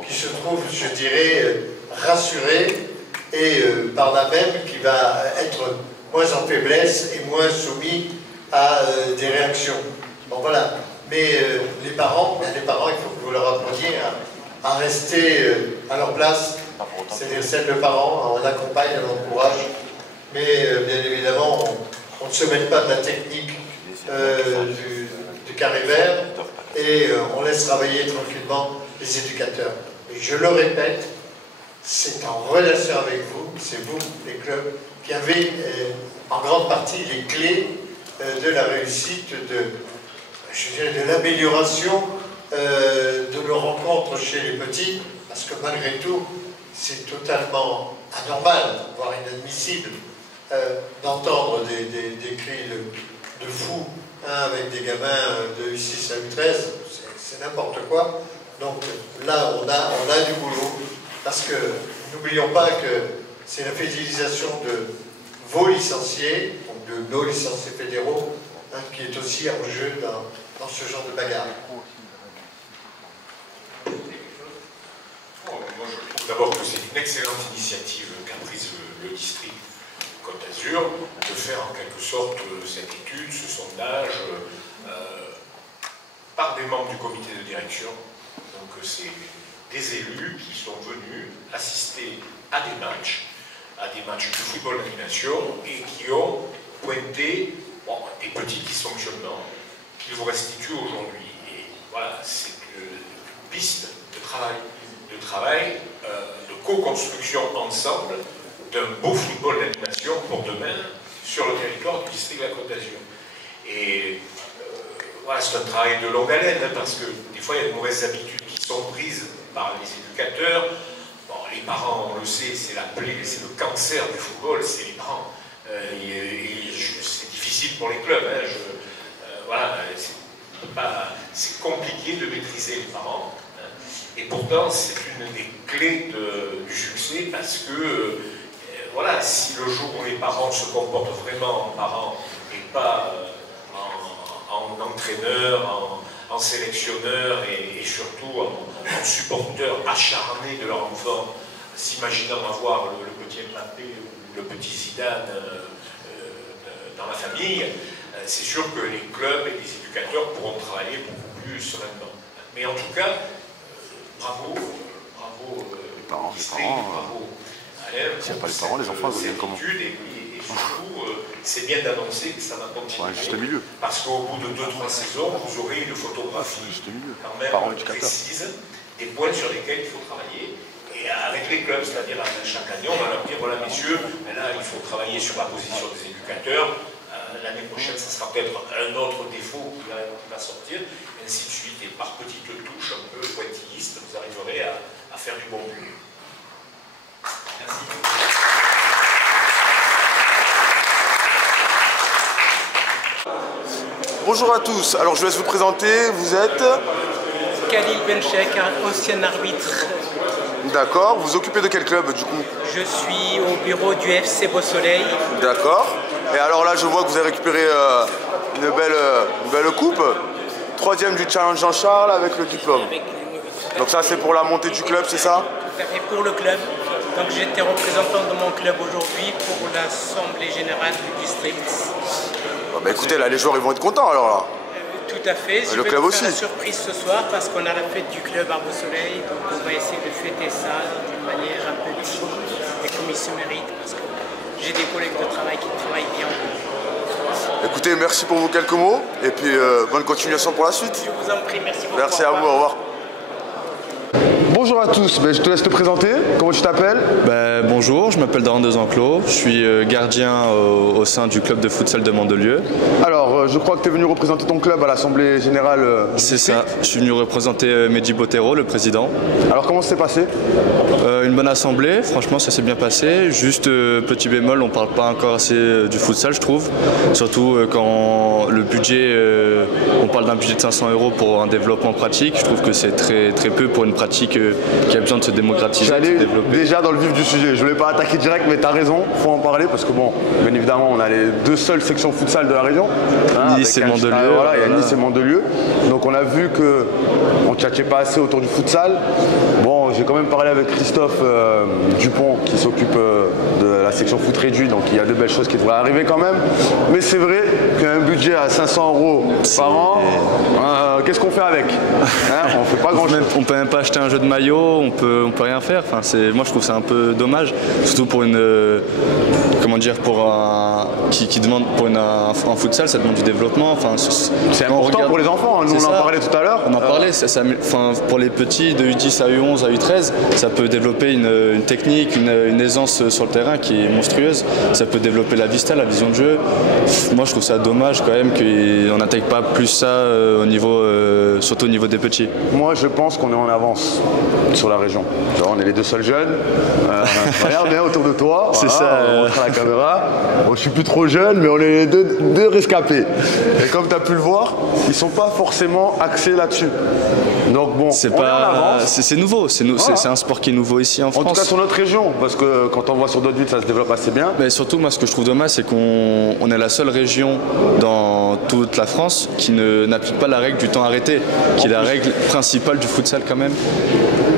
qui se trouve, je dirais, rassuré et par là même qui va être moins en faiblesse et moins soumis à des réactions. Bon voilà. Mais les parents, il faut que vous leur appreniez à rester à leur place. C'est-à-dire celle de parents, on accompagne, on encourage. Mais bien évidemment, on ne se mêle pas de la technique du carré vert et on laisse travailler tranquillement les éducateurs. Et je le répète, c'est en relation avec vous, c'est vous, les clubs, qui avez en grande partie les clés de la réussite, de l'amélioration de nos rencontres chez les petits, parce que malgré tout, c'est totalement anormal, voire inadmissible, d'entendre des cris de fous avec des gamins de U6 à U13, c'est n'importe quoi. Donc là, on a du boulot, parce que n'oublions pas que c'est la fidélisation de vos licenciés, donc de nos licenciés fédéraux, qui est aussi en jeu dans ce genre de bagarre. Moi, je trouve d'abord que c'est une excellente initiative qu'a prise le district Côte d'Azur de faire en quelque sorte cette étude, ce sondage, par des membres du comité de direction. Donc c'est des élus qui sont venus assister à des matchs de football d'animation et qui ont pointé des petits dysfonctionnements qu'ils vous restituent aujourd'hui. Et voilà, c'est une piste de travail, de co-construction ensemble d'un beau football d'animation pour demain sur le territoire du district de la Côte d'Azur. Et voilà, c'est un travail de longue haleine, parce que des fois il y a de mauvaises habitudes qui sont prises par les éducateurs. Bon, les parents, on le sait, c'est la plaie, c'est le cancer du football, c'est les parents. C'est difficile pour les clubs. Voilà, c'est compliqué de maîtriser les parents. Et pourtant, c'est une des clés du succès, parce que voilà, si le jour où les parents se comportent vraiment en parents et pas en entraîneurs, en sélectionneurs et surtout en supporters acharnés de leur enfant, s'imaginant avoir le petit Mbappé ou le petit Zidane dans la famille, c'est sûr que les clubs et les éducateurs pourront travailler beaucoup plus sereinement. Mais en tout cas, bravo district, bravo Alain, s'il n'y a pas les parents, les enfants cette comment étude, et surtout, c'est bien d'annoncer que ça va continuer. Juste milieu. Parce qu'au bout de 2-3 saisons, vous aurez une photographie quand même précise des points sur lesquels il faut travailler. Et avec les clubs, c'est-à-dire chaque année, on va leur dire, voilà messieurs, là il faut travailler sur la position des éducateurs. L'année prochaine, ça sera peut-être un autre défaut qui va sortir, et ainsi de suite. Et par petites touches un peu pointillistes, vous arriverez à faire du bon boulot. Merci. Bonjour à tous, alors je vais vous présenter, vous êtes Khalil Benchek, ancien arbitre. D'accord, vous occupez de quel club du coup? Je suis au bureau du FC Beau Soleil. D'accord, et alors là je vois que vous avez récupéré une belle coupe, 3e du Challenge Jean-Charles avec le diplôme. Donc ça c'est pour la montée du club, c'est ça? Tout à fait, pour le club. Donc j'étais représentant de mon club aujourd'hui pour l'Assemblée Générale du district. Bah écoutez, là les joueurs ils vont être contents alors là. Tout à fait, je vais vous faire la surprise ce soir parce qu'on a la fête du club à Beau Soleil, donc on va essayer de fêter ça d'une manière un peu digne et comme il se mérite, parce que j'ai des collègues de travail qui travaillent bien. Écoutez, merci pour vos quelques mots et puis bonne continuation pour la suite. Je vous en prie, merci beaucoup. Merci à vous, au revoir. Bonjour à tous, je te laisse te présenter, comment tu t'appelles? Bonjour, je m'appelle Daron Dezanclos, je suis gardien au sein du club de futsal de Mandelieu. Alors, je crois que tu es venu représenter ton club à l'Assemblée Générale. C'est ça, je suis venu représenter Mehdi Botero, le président. Alors comment ça s'est passé? Une bonne assemblée, franchement ça s'est bien passé, juste petit bémol, on ne parle pas encore assez du futsal je trouve, surtout quand le budget, on parle d'un budget de 500 € pour un développement pratique, je trouve que c'est très peu pour une pratique qui a besoin de se démocratiser. J'allais déjà dans le vif du sujet, je voulais pas attaquer direct mais tu as raison, il faut en parler parce que bon, bien évidemment on a les deux seules sections futsal de la région. Nice et Mandelieu. Voilà, il y a Nice et Mandelieu. Donc on a vu que on ne tchatchait pas assez autour du futsal. Bon, j'ai quand même parlé avec Christophe Dupont qui s'occupe de la section foot réduit, donc il y a de belles choses qui devraient arriver quand même. Mais c'est vrai qu'un budget à 500 € par an, qu'est-ce qu'on fait avec? On fait pas grand-chose. On peut même pas acheter un jeu de maillot, on peut rien faire. Enfin, moi je trouve que c'est un peu dommage, surtout pour une qui demande pour un futsal, ça demande du développement. Enfin, c'est important pour les enfants. Nous on en parlait tout à l'heure. On en parlait. Pour les petits de U10 à U11 à U13, ça peut développer une technique, une aisance sur le terrain qui est monstrueuse. Ça peut développer la vista, la vision de jeu. Moi je trouve ça dommage quand même qu'on n'intègre pas plus ça surtout au niveau des petits. Moi je pense qu'on est en avance sur la région. Genre, on est les deux seuls jeunes. Regarde bien autour de toi. C'est ça. On montre à la caméra. Bon, je suis plus trop jeune, mais on est les deux rescapés. Et comme tu as pu le voir, ils sont pas forcément axés là-dessus. Donc bon, c'est nouveau. C'est un sport qui est nouveau ici en France. En tout cas sur notre région, parce que quand on voit sur d'autres villes, ça se développe assez bien. Mais surtout, moi, ce que je trouve dommage, c'est qu'on est la seule région dans toute la France qui n'applique pas la règle du temps arrêté, qui est la règle principale du futsal quand même.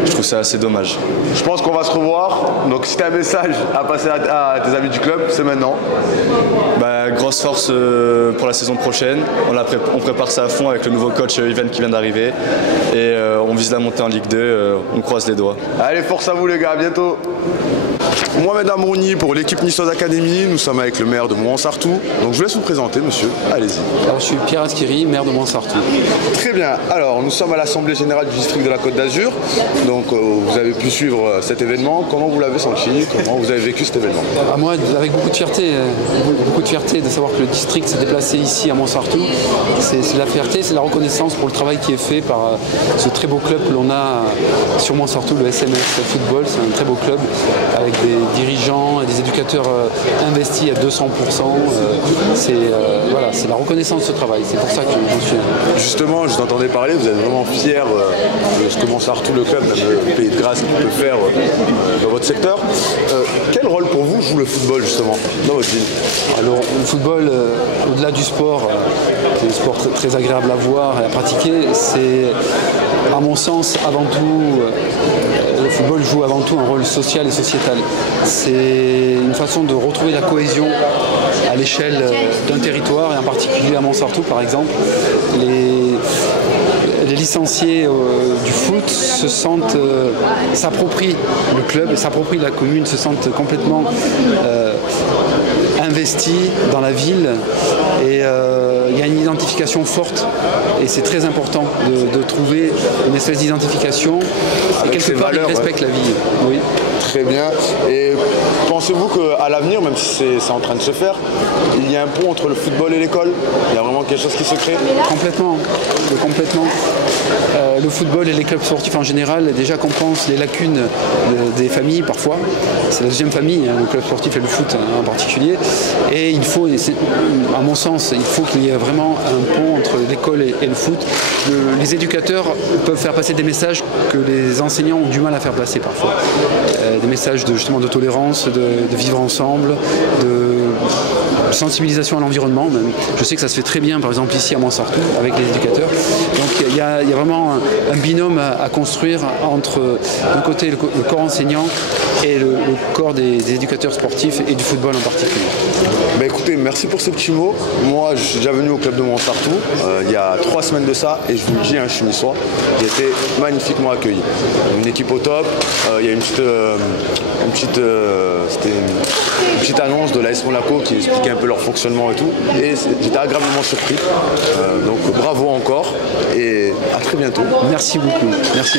Je trouve ça assez dommage. Je pense qu'on va se revoir. Donc si tu as un message à passer à tes amis du club, c'est maintenant. Grosse force pour la saison prochaine. On prépare ça à fond avec le nouveau coach Yvan qui vient d'arriver. Et on vise la montée en Ligue 2. On croise les doigts. Allez, force à vous les gars, à bientôt. Mohamed Amrouni pour l'équipe niçoise Académie. Nous sommes avec le maire de Mouansartou. Donc je vous laisse vous présenter, monsieur. Allez-y. Alors, je suis Pierre Askiri, maire de Mouansartou. Très bien. Alors nous sommes à l'Assemblée Générale du district de la Côte d'Azur. Donc vous avez pu suivre cet événement. Comment vous l'avez senti? Comment vous avez vécu cet événement? Moi, avec beaucoup de fierté de savoir que le district s'est déplacé ici à Mouansartou. C'est la fierté, c'est la reconnaissance pour le travail qui est fait par ce très beau club que l'on a sur Mouansartou, le SMS Football. C'est un très beau club avec des dirigeants et des éducateurs investis à 200%. C'est la reconnaissance de ce travail. C'est pour ça que j'en suis. Justement, je t'entendais parler, vous êtes vraiment fiers de ce que Mouansartou, le club, le Pays de Grâce, peut faire dans votre secteur. Quel rôle pour vous joue le football justement dans votre ville? Alors, le football, au-delà du sport, qui est un sport très agréable à voir et à pratiquer, c'est, à mon sens, avant tout, le football joue avant tout un rôle social et sociétal. C'est une façon de retrouver la cohésion à l'échelle d'un territoire, et en particulier à Mouansartou par exemple. Les licenciés du foot se sentent, s'approprient le club et s'approprient la commune, se sentent complètement investis dans la ville, et il y a une identification forte, et c'est très important de trouver une espèce d'identification et quelque part ils respectent la ville. Oui. Très bien. Et pensez-vous qu'à l'avenir, même si c'est en train de se faire, il y a un pont entre le football et l'école? Il y a vraiment quelque chose qui se crée? Complètement. Le football et les clubs sportifs en général déjà compensent les lacunes des familles parfois. C'est la deuxième famille, le club sportif et le foot en particulier. Et il faut, à mon sens, il faut qu'il y ait vraiment un pont entre l'école et le foot. Les éducateurs peuvent faire passer des messages que les enseignants ont du mal à faire passer parfois. Des messages justement de tolérance, de vivre ensemble, de sensibilisation à l'environnement. Je sais que ça se fait très bien, par exemple ici à Mouansartou, avec les éducateurs. Donc il y a vraiment un binôme à construire entre d'un côté le corps enseignant et le corps des éducateurs sportifs et du football en particulier. Écoutez, merci pour ces petits mots. Moi, je suis déjà venu au club de Mouansartou il y a 3 semaines de ça, et je vous le dis, je suis niçois, j'ai été magnifiquement accueilli. Une équipe au top, il y a une petite annonce de l'AS Monaco qui expliquait un peu leur fonctionnement et tout, et j'étais agréablement surpris. Donc bravo encore, et à très bientôt. Merci beaucoup. Merci.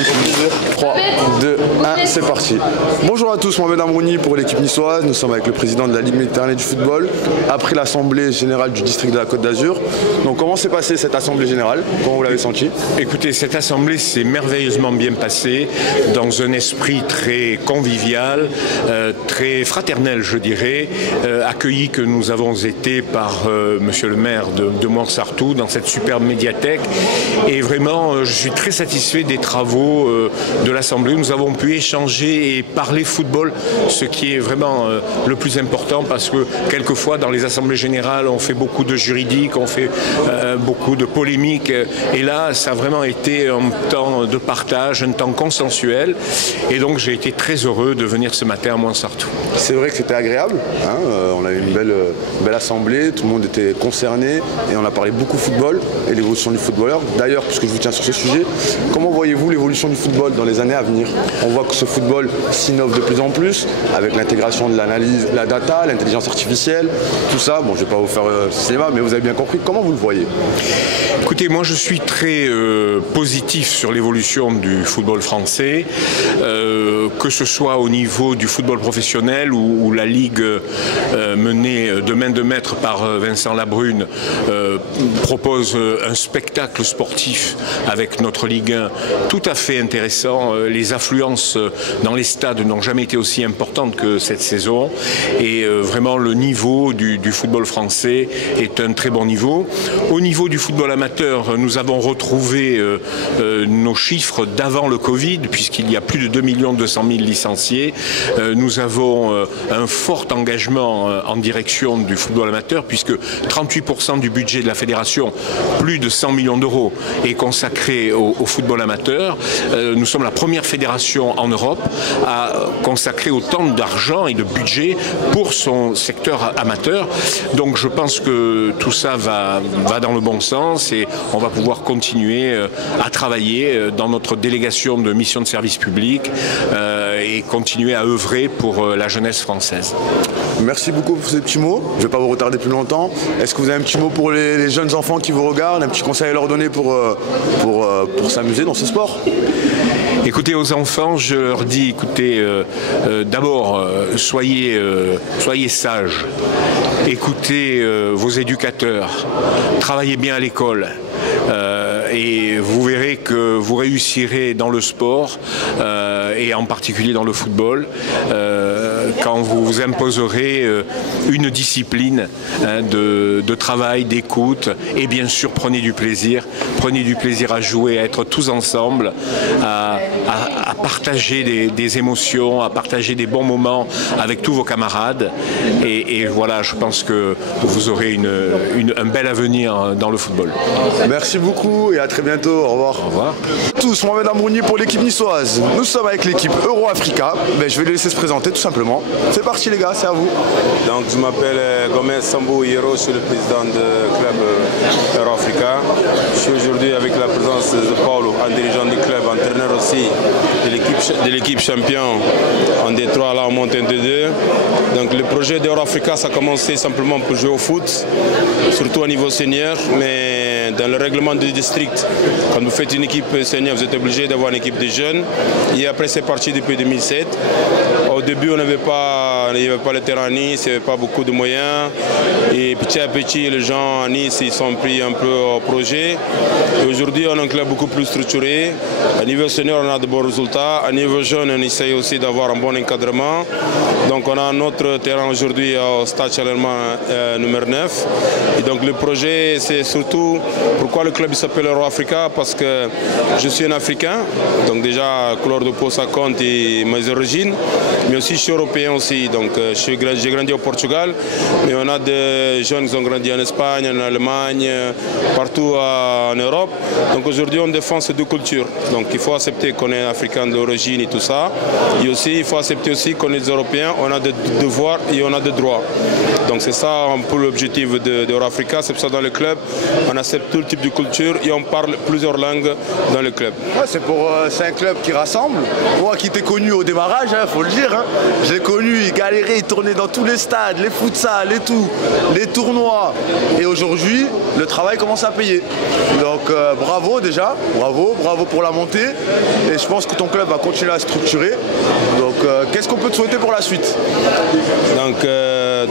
3, 2, 1, c'est parti. Bonjour à tous, Mohamed Amrouni pour l'équipe niçoise. Nous sommes avec le président de la Ligue méditerranéenne du football, après l'Assemblée Générale du district de la Côte d'Azur. Donc comment s'est passée cette Assemblée Générale? Comment vous l'avez senti? Écoutez, cette Assemblée s'est merveilleusement bien passée, dans un esprit très convivial, très fraternel, je dirais. dirais, accueillis que nous avons été par monsieur le maire de Montsartou dans cette superbe médiathèque. Et vraiment, je suis très satisfait des travaux de l'Assemblée. Nous avons pu échanger et parler football, ce qui est vraiment le plus important, parce que quelquefois dans les assemblées générales, on fait beaucoup de juridique, on fait beaucoup de polémiques. Et là, ça a vraiment été un temps de partage, un temps consensuel. Et donc, j'ai été très heureux de venir ce matin à Montsartou. C'est vrai que c'était agréable, hein, on a eu une belle assemblée, tout le monde était concerné et on a parlé beaucoup football et l'évolution du footballeur. D'ailleurs, puisque je vous tiens sur ce sujet, comment voyez-vous l'évolution du football dans les années à venir? On voit que ce football s'innove de plus en plus avec l'intégration de l'analyse, la data, l'intelligence artificielle, tout ça. Bon, je ne vais pas vous faire le cinéma, mais vous avez bien compris. Comment vous le voyez? Écoutez, moi je suis très positif sur l'évolution du football français, que ce soit au niveau du football professionnel où la Ligue menée de main de maître par Vincent Labrune propose un spectacle sportif avec notre Ligue 1 tout à fait intéressant. Les affluences dans les stades n'ont jamais été aussi importantes que cette saison et vraiment le niveau du football français est un très bon niveau. Au niveau du football amateur, nous avons retrouvé nos chiffres d'avant le Covid, puisqu'il y a plus de 2 200 000 licenciés. Nous avons un fort engagement en direction du football amateur, puisque 38% du budget de la fédération, plus de 100 millions d'euros, est consacré au football amateur. Nous sommes la première fédération en Europe à consacrer autant d'argent et de budget pour son secteur amateur. Donc je pense que tout ça va dans le bon sens et on va pouvoir continuer à travailler dans notre délégation de mission de service public et continuer à œuvrer pour la jeunesse française. Merci beaucoup pour ces petits mots. Je ne vais pas vous retarder plus longtemps. Est-ce que vous avez un petit mot pour les jeunes enfants qui vous regardent, un petit conseil à leur donner pour s'amuser dans ce sport? Écoutez, aux enfants, je leur dis, écoutez, d'abord, soyez sages, écoutez vos éducateurs, travaillez bien à l'école. Et vous verrez que vous réussirez dans le sport et en particulier dans le football quand vous vous imposerez une discipline de travail, d'écoute et bien sûr prenez du plaisir à jouer, à être tous ensemble, à partager des émotions, à partager des bons moments avec tous vos camarades et voilà, je pense que vous aurez un bel avenir dans le football. Merci beaucoup et à très bientôt. Au revoir. Au revoir. Tous, Mohamed Amrouni pour l'équipe niçoise. Nous sommes avec l'équipe Euro-Africa. Je vais les laisser se présenter tout simplement. C'est parti les gars, c'est à vous. Donc je m'appelle Gomez Sambou Hiro, je suis le président du club Euro-Africa. Je suis aujourd'hui avec la présence de Paulo, un dirigeant du club, entraîneur aussi de l'équipe champion en D3, là on monte en D2. Donc le projet d'Euro-Africa, ça a commencé simplement pour jouer au foot, surtout au niveau senior, mais dans le règlement du district, quand vous faites une équipe senior, vous êtes obligé d'avoir une équipe de jeunes. Et après, c'est parti depuis 2007. Au début, il n'y avait pas le terrain à Nice, il n'y avait pas beaucoup de moyens. Et petit à petit, les gens à Nice, ils sont pris un peu au projet. Aujourd'hui, on a un club beaucoup plus structuré. À niveau senior, on a de bons résultats. À niveau jeune, on essaye aussi d'avoir un bon encadrement. Donc, on a notre terrain aujourd'hui au stade Charleroi numéro 9. Et donc, le projet, c'est surtout pourquoi le club s'appelle Euro-Africa, parce que je suis un Africain, donc déjà couleur de peau ça compte et mes origines, mais aussi je suis européen aussi, donc j'ai grandi au Portugal, mais on a des jeunes qui ont grandi en Espagne, en Allemagne, partout en Europe, donc aujourd'hui on défend ces deux cultures, donc il faut accepter qu'on est africain de l'origine et tout ça, et aussi il faut accepter aussi qu'on est des Européens, on a des devoirs et on a des droits, donc c'est ça un peu l'objectif d'Euro-Africa, c'est pour ça dans le club on accepte tout le type de culture et on parle plusieurs langues dans le club. Ouais, c'est un club qui rassemble. Moi qui t'ai connu au démarrage, faut le dire, hein. Je l'ai connu, il galérait, il tournait dans tous les stades, les futsal et tout, les tournois. Et aujourd'hui, le travail commence à payer. Donc bravo déjà, bravo pour la montée. Et je pense que ton club va continuer à se structurer. Donc qu'est-ce qu'on peut te souhaiter pour la suite? Donc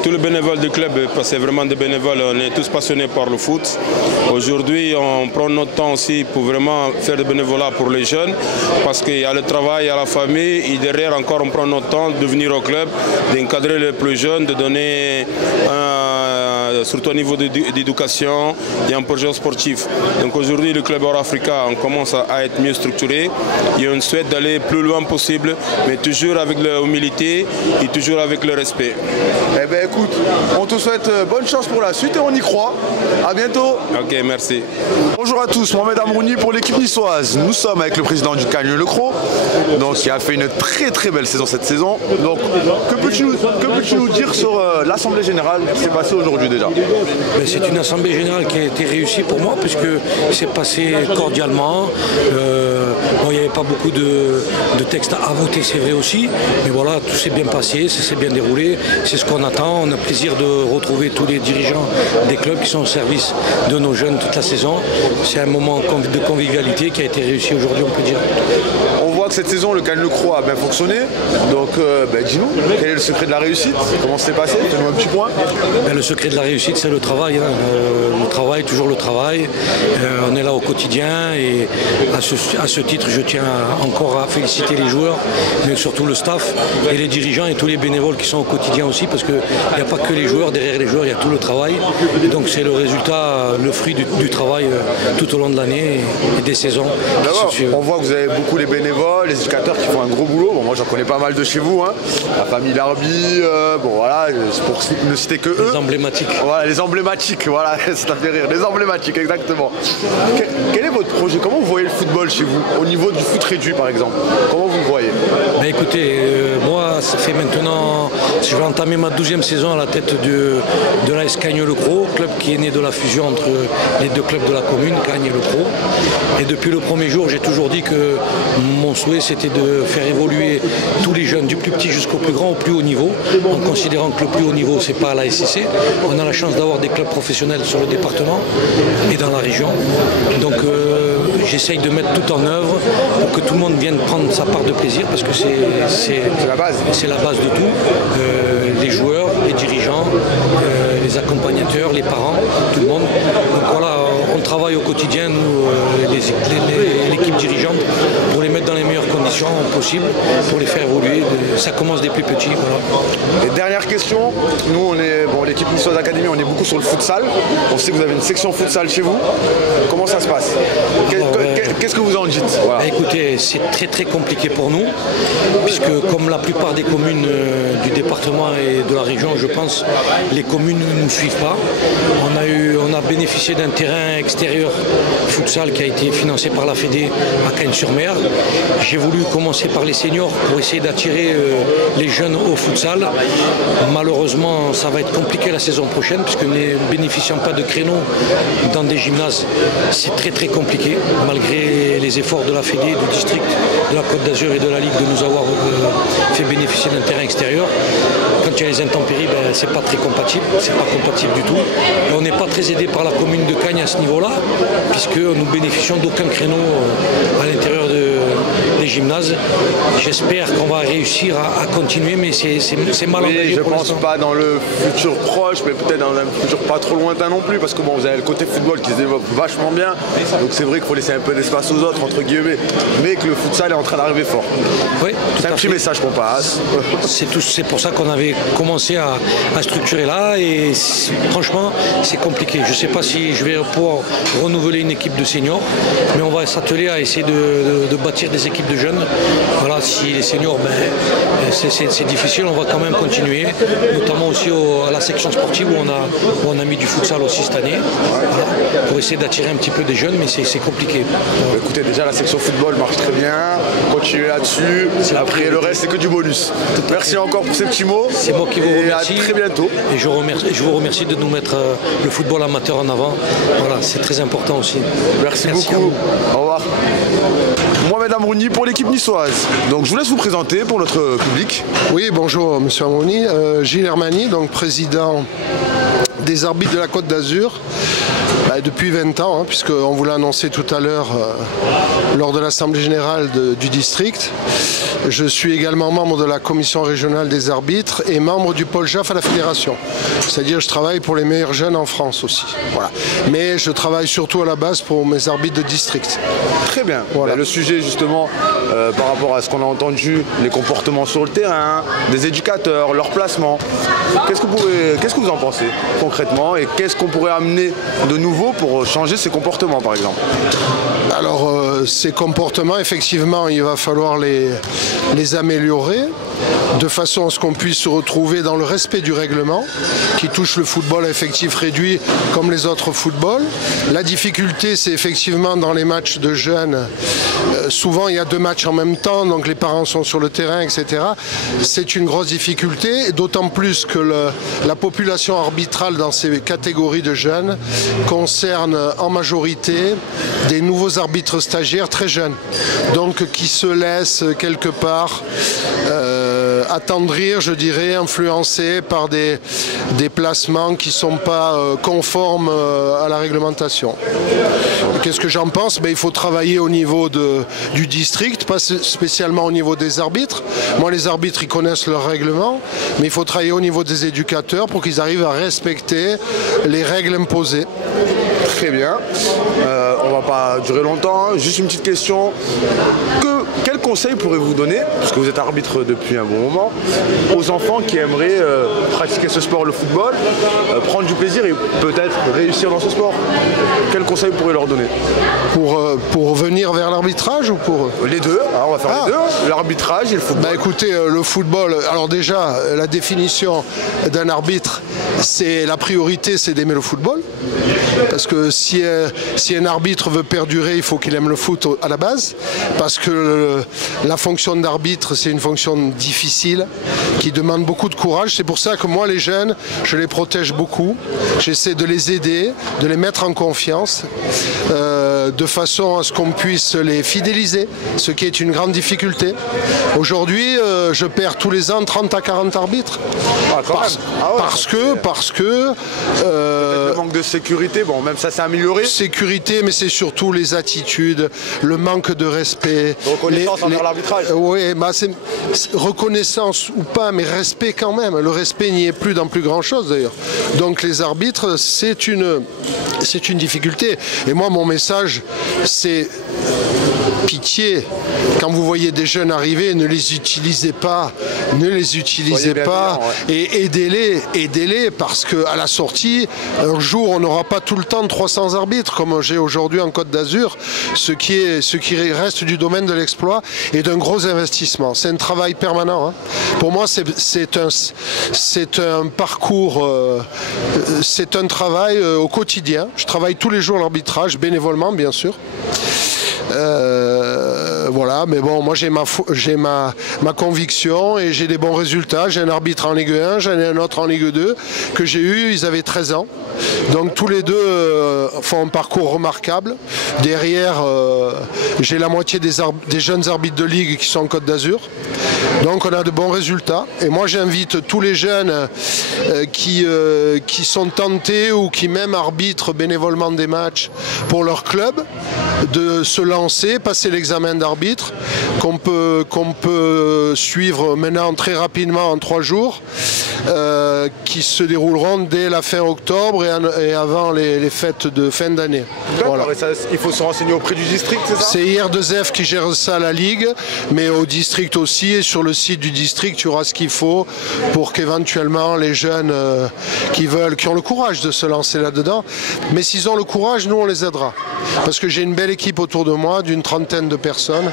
tous les bénévoles du club, parce que c'est vraiment des bénévoles, on est tous passionnés par le foot. Aujourd'hui, on prend notre temps aussi pour vraiment faire du bénévolat pour les jeunes, parce qu'il y a le travail, il y a la famille, et derrière encore on prend notre temps de venir au club, d'encadrer les plus jeunes, de donner surtout au niveau d'éducation et un projet sportif. Donc aujourd'hui, le club Eurafrica, on commence à être mieux structuré et on souhaite d'aller plus loin possible, mais toujours avec l'humilité et toujours avec le respect. Eh bien écoute, on te souhaite bonne chance pour la suite et on y croit. À bientôt. Ok, merci. Bonjour à tous, Mohamed Amrouni pour l'équipe niçoise. Nous sommes avec le président du Cagnes Le Cros, donc qui a fait une très belle saison cette saison. Donc que peux-tu nous dire sur l'Assemblée Générale qui s'est passée aujourd'hui déjà? C'est une Assemblée Générale qui a été réussie pour moi puisque c'est passé cordialement. Bon, il n'y avait pas beaucoup de textes à voter, c'est vrai aussi, mais voilà, tout s'est bien passé, ça s'est bien déroulé, c'est ce qu'on attend. On a plaisir de retrouver tous les dirigeants des clubs qui sont au service de nos jeunes toute la saison. C'est un moment de convivialité qui a été réussi aujourd'hui, on peut dire. On voit que cette saison, le Cagnes Le Cros a bien fonctionné, donc dis-nous, quel est le secret de la réussite? Comment ça s'est passé? Donne-nous un petit point. Le secret de la réussite, c'est le travail. Le travail, toujours le travail. On est là au quotidien et à ce titre, je tiens encore à féliciter les joueurs, mais surtout le staff et les dirigeants et tous les bénévoles qui sont au quotidien aussi, parce qu'il n'y a pas que les joueurs, derrière les joueurs, il y a tout le travail. Et donc c'est le résultat, le fruit du travail tout au long de l'année et des saisons. On voit que vous avez beaucoup les bénévoles, les éducateurs qui font un gros boulot. Bon, moi j'en connais pas mal de chez vous, hein. La famille Larbi, bon voilà, pour ne citer que eux. Les emblématiques. Voilà, les emblématiques, voilà, ça t'a fait rire, les emblématiques, exactement. Quel est votre projet? Comment vous voyez le football chez vous? Au niveau du foot réduit par exemple, comment vous le voyez? Écoutez, moi ça fait maintenant, je vais entamer ma 12e saison à la tête de l'AS Cagnes Le Cros, club qui est né de la fusion entre les deux clubs de la commune, Cagnes et Le Cros. Et depuis le premier jour, j'ai toujours dit que mon souhait c'était de faire évoluer tous les jeunes, du plus petit jusqu'au plus grand, au plus haut niveau, en considérant que le plus haut niveau c'est pas la SCC. On a la chance d'avoir des clubs professionnels sur le département et dans la région. Donc j'essaye de mettre tout en œuvre pour que tout le monde vienne prendre sa part de plaisir, parce que c'est la base de tout. Les joueurs, les dirigeants, les accompagnateurs, les parents, tout le monde. Donc voilà, on travaille au quotidien, nous, l'équipe dirigeante, pour les mettre dans les meilleures conditions possibles, pour les faire évoluer. Ça commence des plus petits. Voilà. Et dernière question, nous on est, l'équipe niçoise Académie, on est beaucoup sur le futsal. On sait que vous avez une section futsal chez vous. Comment ça se passe? Qu'est-ce que vous en dites? Voilà. Écoutez, c'est très compliqué pour nous, puisque comme la plupart des communes du département et de la région, je pense, les communes ne nous suivent pas. On a bénéficié d'un terrain extérieur futsal qui a été financé par la Fédé à Cagnes-sur-Mer. J'ai voulu commencer par les seniors pour essayer d'attirer les jeunes au futsal. Malheureusement, ça va être compliqué la saison prochaine, puisque ne bénéficiant pas de créneaux dans des gymnases, c'est très compliqué, malgré les efforts de la Fédé, du district, de la Côte d'Azur et de la Ligue de nous avoir fait bénéficier d'un terrain extérieur. Quand il y a les intempéries, c'est pas très compatible, c'est pas compatible du tout. Et on n'est pas très aidé par la commune de Cagnes à ce niveau-là, puisque nous bénéficions d'aucun créneau à l'intérieur des gymnases. J'espère qu'on va réussir à continuer, mais c'est mal engagé. Je ne pense pas dans le futur proche, mais peut-être dans un futur pas trop lointain non plus, parce que vous avez le côté football qui se développe vachement bien, donc c'est vrai qu'il faut laisser un peu d'espace aux autres, entre guillemets, mais que le futsal est en train d'arriver fort. Oui, c'est un petit message qu'on passe. C'est pour ça qu'on avait commencé à structurer là, et franchement, c'est compliqué. Je ne sais pas si je vais pouvoir renouveler une équipe de seniors, mais on va s'atteler à essayer de bâtir des équipes de jeunes. Voilà, si les seniors, c'est difficile, on va quand même continuer, notamment aussi à la section sportive où on a mis du futsal aussi cette année, voilà, pour essayer d'attirer un petit peu des jeunes, mais c'est compliqué. Écoutez, déjà la section football marche très bien, continuez là-dessus, après le reste c'est que du bonus. Merci encore pour ces petits mots. C'est moi qui vous remercie. Et à très bientôt. Et je vous remercie de nous mettre le football amateur en avant. Voilà, c'est très important aussi. Merci beaucoup. Au revoir. Mohamed Amrouni pour l'équipe niçoise. Donc je vous laisse vous présenter pour notre public. Oui, bonjour Monsieur Amrouni. Gilles Hermani, donc président des arbitres de la Côte d'Azur. Depuis 20 ans, hein, puisqu'on vous l'a annoncé tout à l'heure lors de l'Assemblée Générale du district. Je suis également membre de la Commission régionale des arbitres et membre du pôle JAF à la Fédération. C'est-à-dire je travaille pour les meilleurs jeunes en France aussi. Voilà. Mais je travaille surtout à la base pour mes arbitres de district. Très bien. Voilà. Le sujet justement par rapport à ce qu'on a entendu, les comportements sur le terrain, des éducateurs, leur placement. Qu'est-ce que vous en pensez concrètement et qu'est-ce qu'on pourrait amener de nouveau pour changer ces comportements par exemple? Alors ces comportements, effectivement, il va falloir les améliorer de façon à ce qu'on puisse se retrouver dans le respect du règlement qui touche le football à effectif réduit comme les autres footballs. La difficulté, c'est effectivement dans les matchs de jeunes, souvent il y a 2 matchs en même temps, donc les parents sont sur le terrain, etc. C'est une grosse difficulté, d'autant plus que la population arbitrale dans ces catégories de jeunes concerne en majorité des nouveaux arbitres stagiaires très jeunes, donc qui se laissent quelque part attendrir, je dirais, influencés par des placements qui ne sont pas conformes à la réglementation. Qu'est-ce que j'en pense? Il faut travailler au niveau du district, pas spécialement au niveau des arbitres. Moi, les arbitres, ils connaissent leur règlement, mais il faut travailler au niveau des éducateurs pour qu'ils arrivent à respecter les règles imposées. Très bien. On ne va pas durer longtemps. Hein. Juste une petite question. Quel conseil pourrez-vous donner, parce que vous êtes arbitre depuis un bon moment, aux enfants qui aimeraient pratiquer ce sport, le football, prendre du plaisir et peut-être réussir dans ce sport? Quel conseil vous pourrez leur donner? Pour venir vers l'arbitrage ou pour... Les deux. Alors on va faire les deux, l'arbitrage et le football. Écoutez, le football, alors déjà, la définition d'un arbitre, c'est la priorité, c'est d'aimer le football. Parce que si un arbitre veut perdurer, il faut qu'il aime le foot à la base. Parce que la fonction d'arbitre, c'est une fonction difficile, qui demande beaucoup de courage. C'est pour ça que moi, les jeunes, je les protège beaucoup. J'essaie de les aider, de les mettre en confiance, de façon à ce qu'on puisse les fidéliser, ce qui est une grande difficulté. Aujourd'hui, je perds tous les ans 30 à 40 arbitres. Parce que le manque de sécurité, bon, même ça s'est amélioré. Sécurité, mais c'est surtout les attitudes, le manque de respect. De reconnaissance envers l'arbitrage. Oui, c'est reconnaissance ou pas, mais respect quand même. Le respect n'y est plus dans plus grand chose d'ailleurs. Donc les arbitres, c'est une difficulté. Et moi, mon message, c'est pitié. Quand vous voyez des jeunes arriver, ne les utilisez pas. Ne les utilisez pas. Et aidez-les parce qu'à la sortie, un jour, on n'aura pas tout le temps 300 arbitres comme j'ai aujourd'hui en Côte d'Azur, ce qui reste du domaine de l'exploit et d'un gros investissement. C'est un travail permanent. Hein. Pour moi, c'est un parcours, c'est un travail au quotidien. Je travaille tous les jours l'arbitrage, bénévolement bien sûr. Voilà, mais bon, moi j'ai ma conviction et j'ai des bons résultats. J'ai un arbitre en Ligue 1, j'en ai un autre en Ligue 2 que j'ai eu, ils avaient 13 ans. Donc tous les deux font un parcours remarquable. Derrière, j'ai la moitié des jeunes arbitres de Ligue qui sont en Côte d'Azur. Donc on a de bons résultats. Et moi j'invite tous les jeunes qui sont tentés ou qui même arbitrent bénévolement des matchs pour leur club de se lancer, passer l'examen d'arbitre qu'on peut suivre maintenant très rapidement en 3 jours, qui se dérouleront dès la fin octobre et avant les fêtes de fin d'année. Voilà. Il faut se renseigner auprès du district, c'est ça? C'est IR2F qui gère ça à la Ligue, mais au district aussi, et sur le site du district, il y aura ce qu'il faut pour qu'éventuellement les jeunes qui ont le courage de se lancer là-dedans, mais s'ils ont le courage, nous on les aidera. Parce que j'ai une belle équipe autour de moi, d'une 30aine de personnes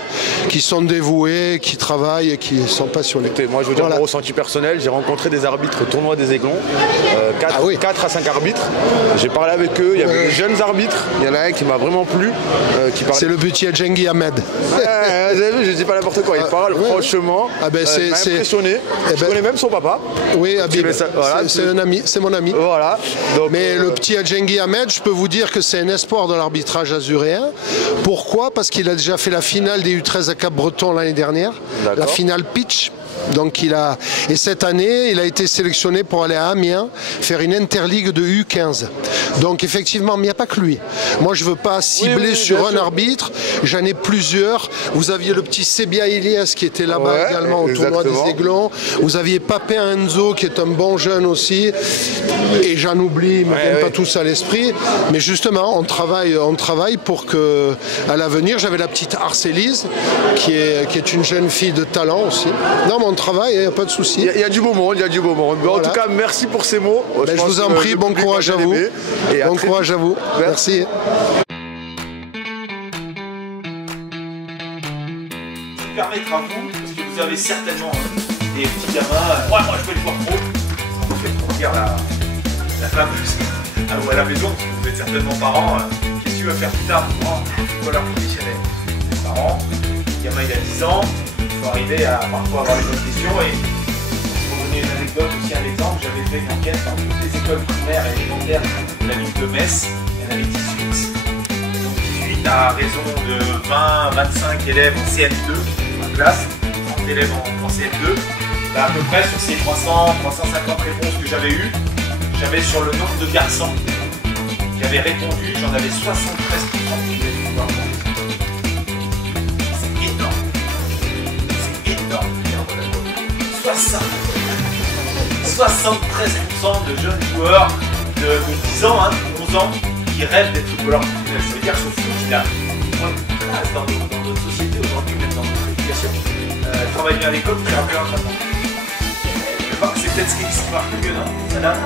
qui sont dévouées, qui travaillent et qui sont passionnés. Moi je veux dire mon ressenti personnel, j'ai rencontré des arbitres au tournoi des Aiglons, 4 à 5 arbitres, j'ai parlé avec eux, il y avait des jeunes arbitres, il y en a un qui m'a vraiment plu. C'est le petit Adjengi Ahmed. Vous avez vu, je dis pas n'importe quoi, il parle franchement, il m'a impressionné, je connais même son papa. Oui, Habib, c'est un ami, c'est mon ami. Voilà. Donc, mais le petit Adjengi Ahmed, je peux vous dire que c'est un espoir de l'arbitrage azuréen. Pourquoi? Parce qu'il a déjà fait la finale des U13 à Cap-Breton l'année dernière, la finale pitch. Donc et cette année, il a été sélectionné pour aller à Amiens, faire une interligue de U15. Donc effectivement, mais il n'y a pas que lui. Moi, je ne veux pas cibler sur un arbitre, j'en ai plusieurs. Vous aviez le petit Sebia Elias qui était là-bas également au tournoi des Aiglons. Vous aviez Papin Enzo qui est un bon jeune aussi. Et j'en oublie, ils ne me viennent pas tous à l'esprit. Mais justement, on travaille pour que, à l'avenir, j'avais la petite Arcélise qui est une jeune fille de talent aussi. Non, mais on travaille, il n'y a pas de souci. Il y a du beau monde, il y a du beau monde. Voilà. En tout cas, merci pour ces mots. Je vous en prie, bon courage à vous. Bon courage à vous. Merci. Permettre à vous, parce que vous avez certainement des petits gamins, moi je veux le voir pro, on fait trop dire la fameuse à la maison, parce que vous êtes certainement parents, qu'est-ce que tu veux faire plus tard? Footballeur professionnel. Parents, le gamin il a 10 ans, il faut arriver à parfois avoir les bonnes questions, et pour vous donner une anecdote, aussi un exemple, j'avais fait une enquête dans toutes les écoles primaires et élémentaires de la ville de Metz, il y en avait 18. Donc 18 à raison de 20-25 élèves en CM2, classe, 30 élèves en CM2, à peu près sur ces 300-350 réponses que j'avais eues, j'avais sur le nombre de garçons qui avaient répondu, j'en avais 73% qui voulaient pouvoir répondre. C'est énorme. C'est énorme. 73% de jeunes joueurs de 10 ans, 11 ans, qui rêvent d'être footballeurs professionnels. Ça veut dire que ce foot, il a moins de place dans notre société aujourd'hui, même dans notre éducation. Travaille bien à l'école, tu fais un peu l'entraînement. Je crois que c'est peut-être ce qui marche le mieux, non? Ça date.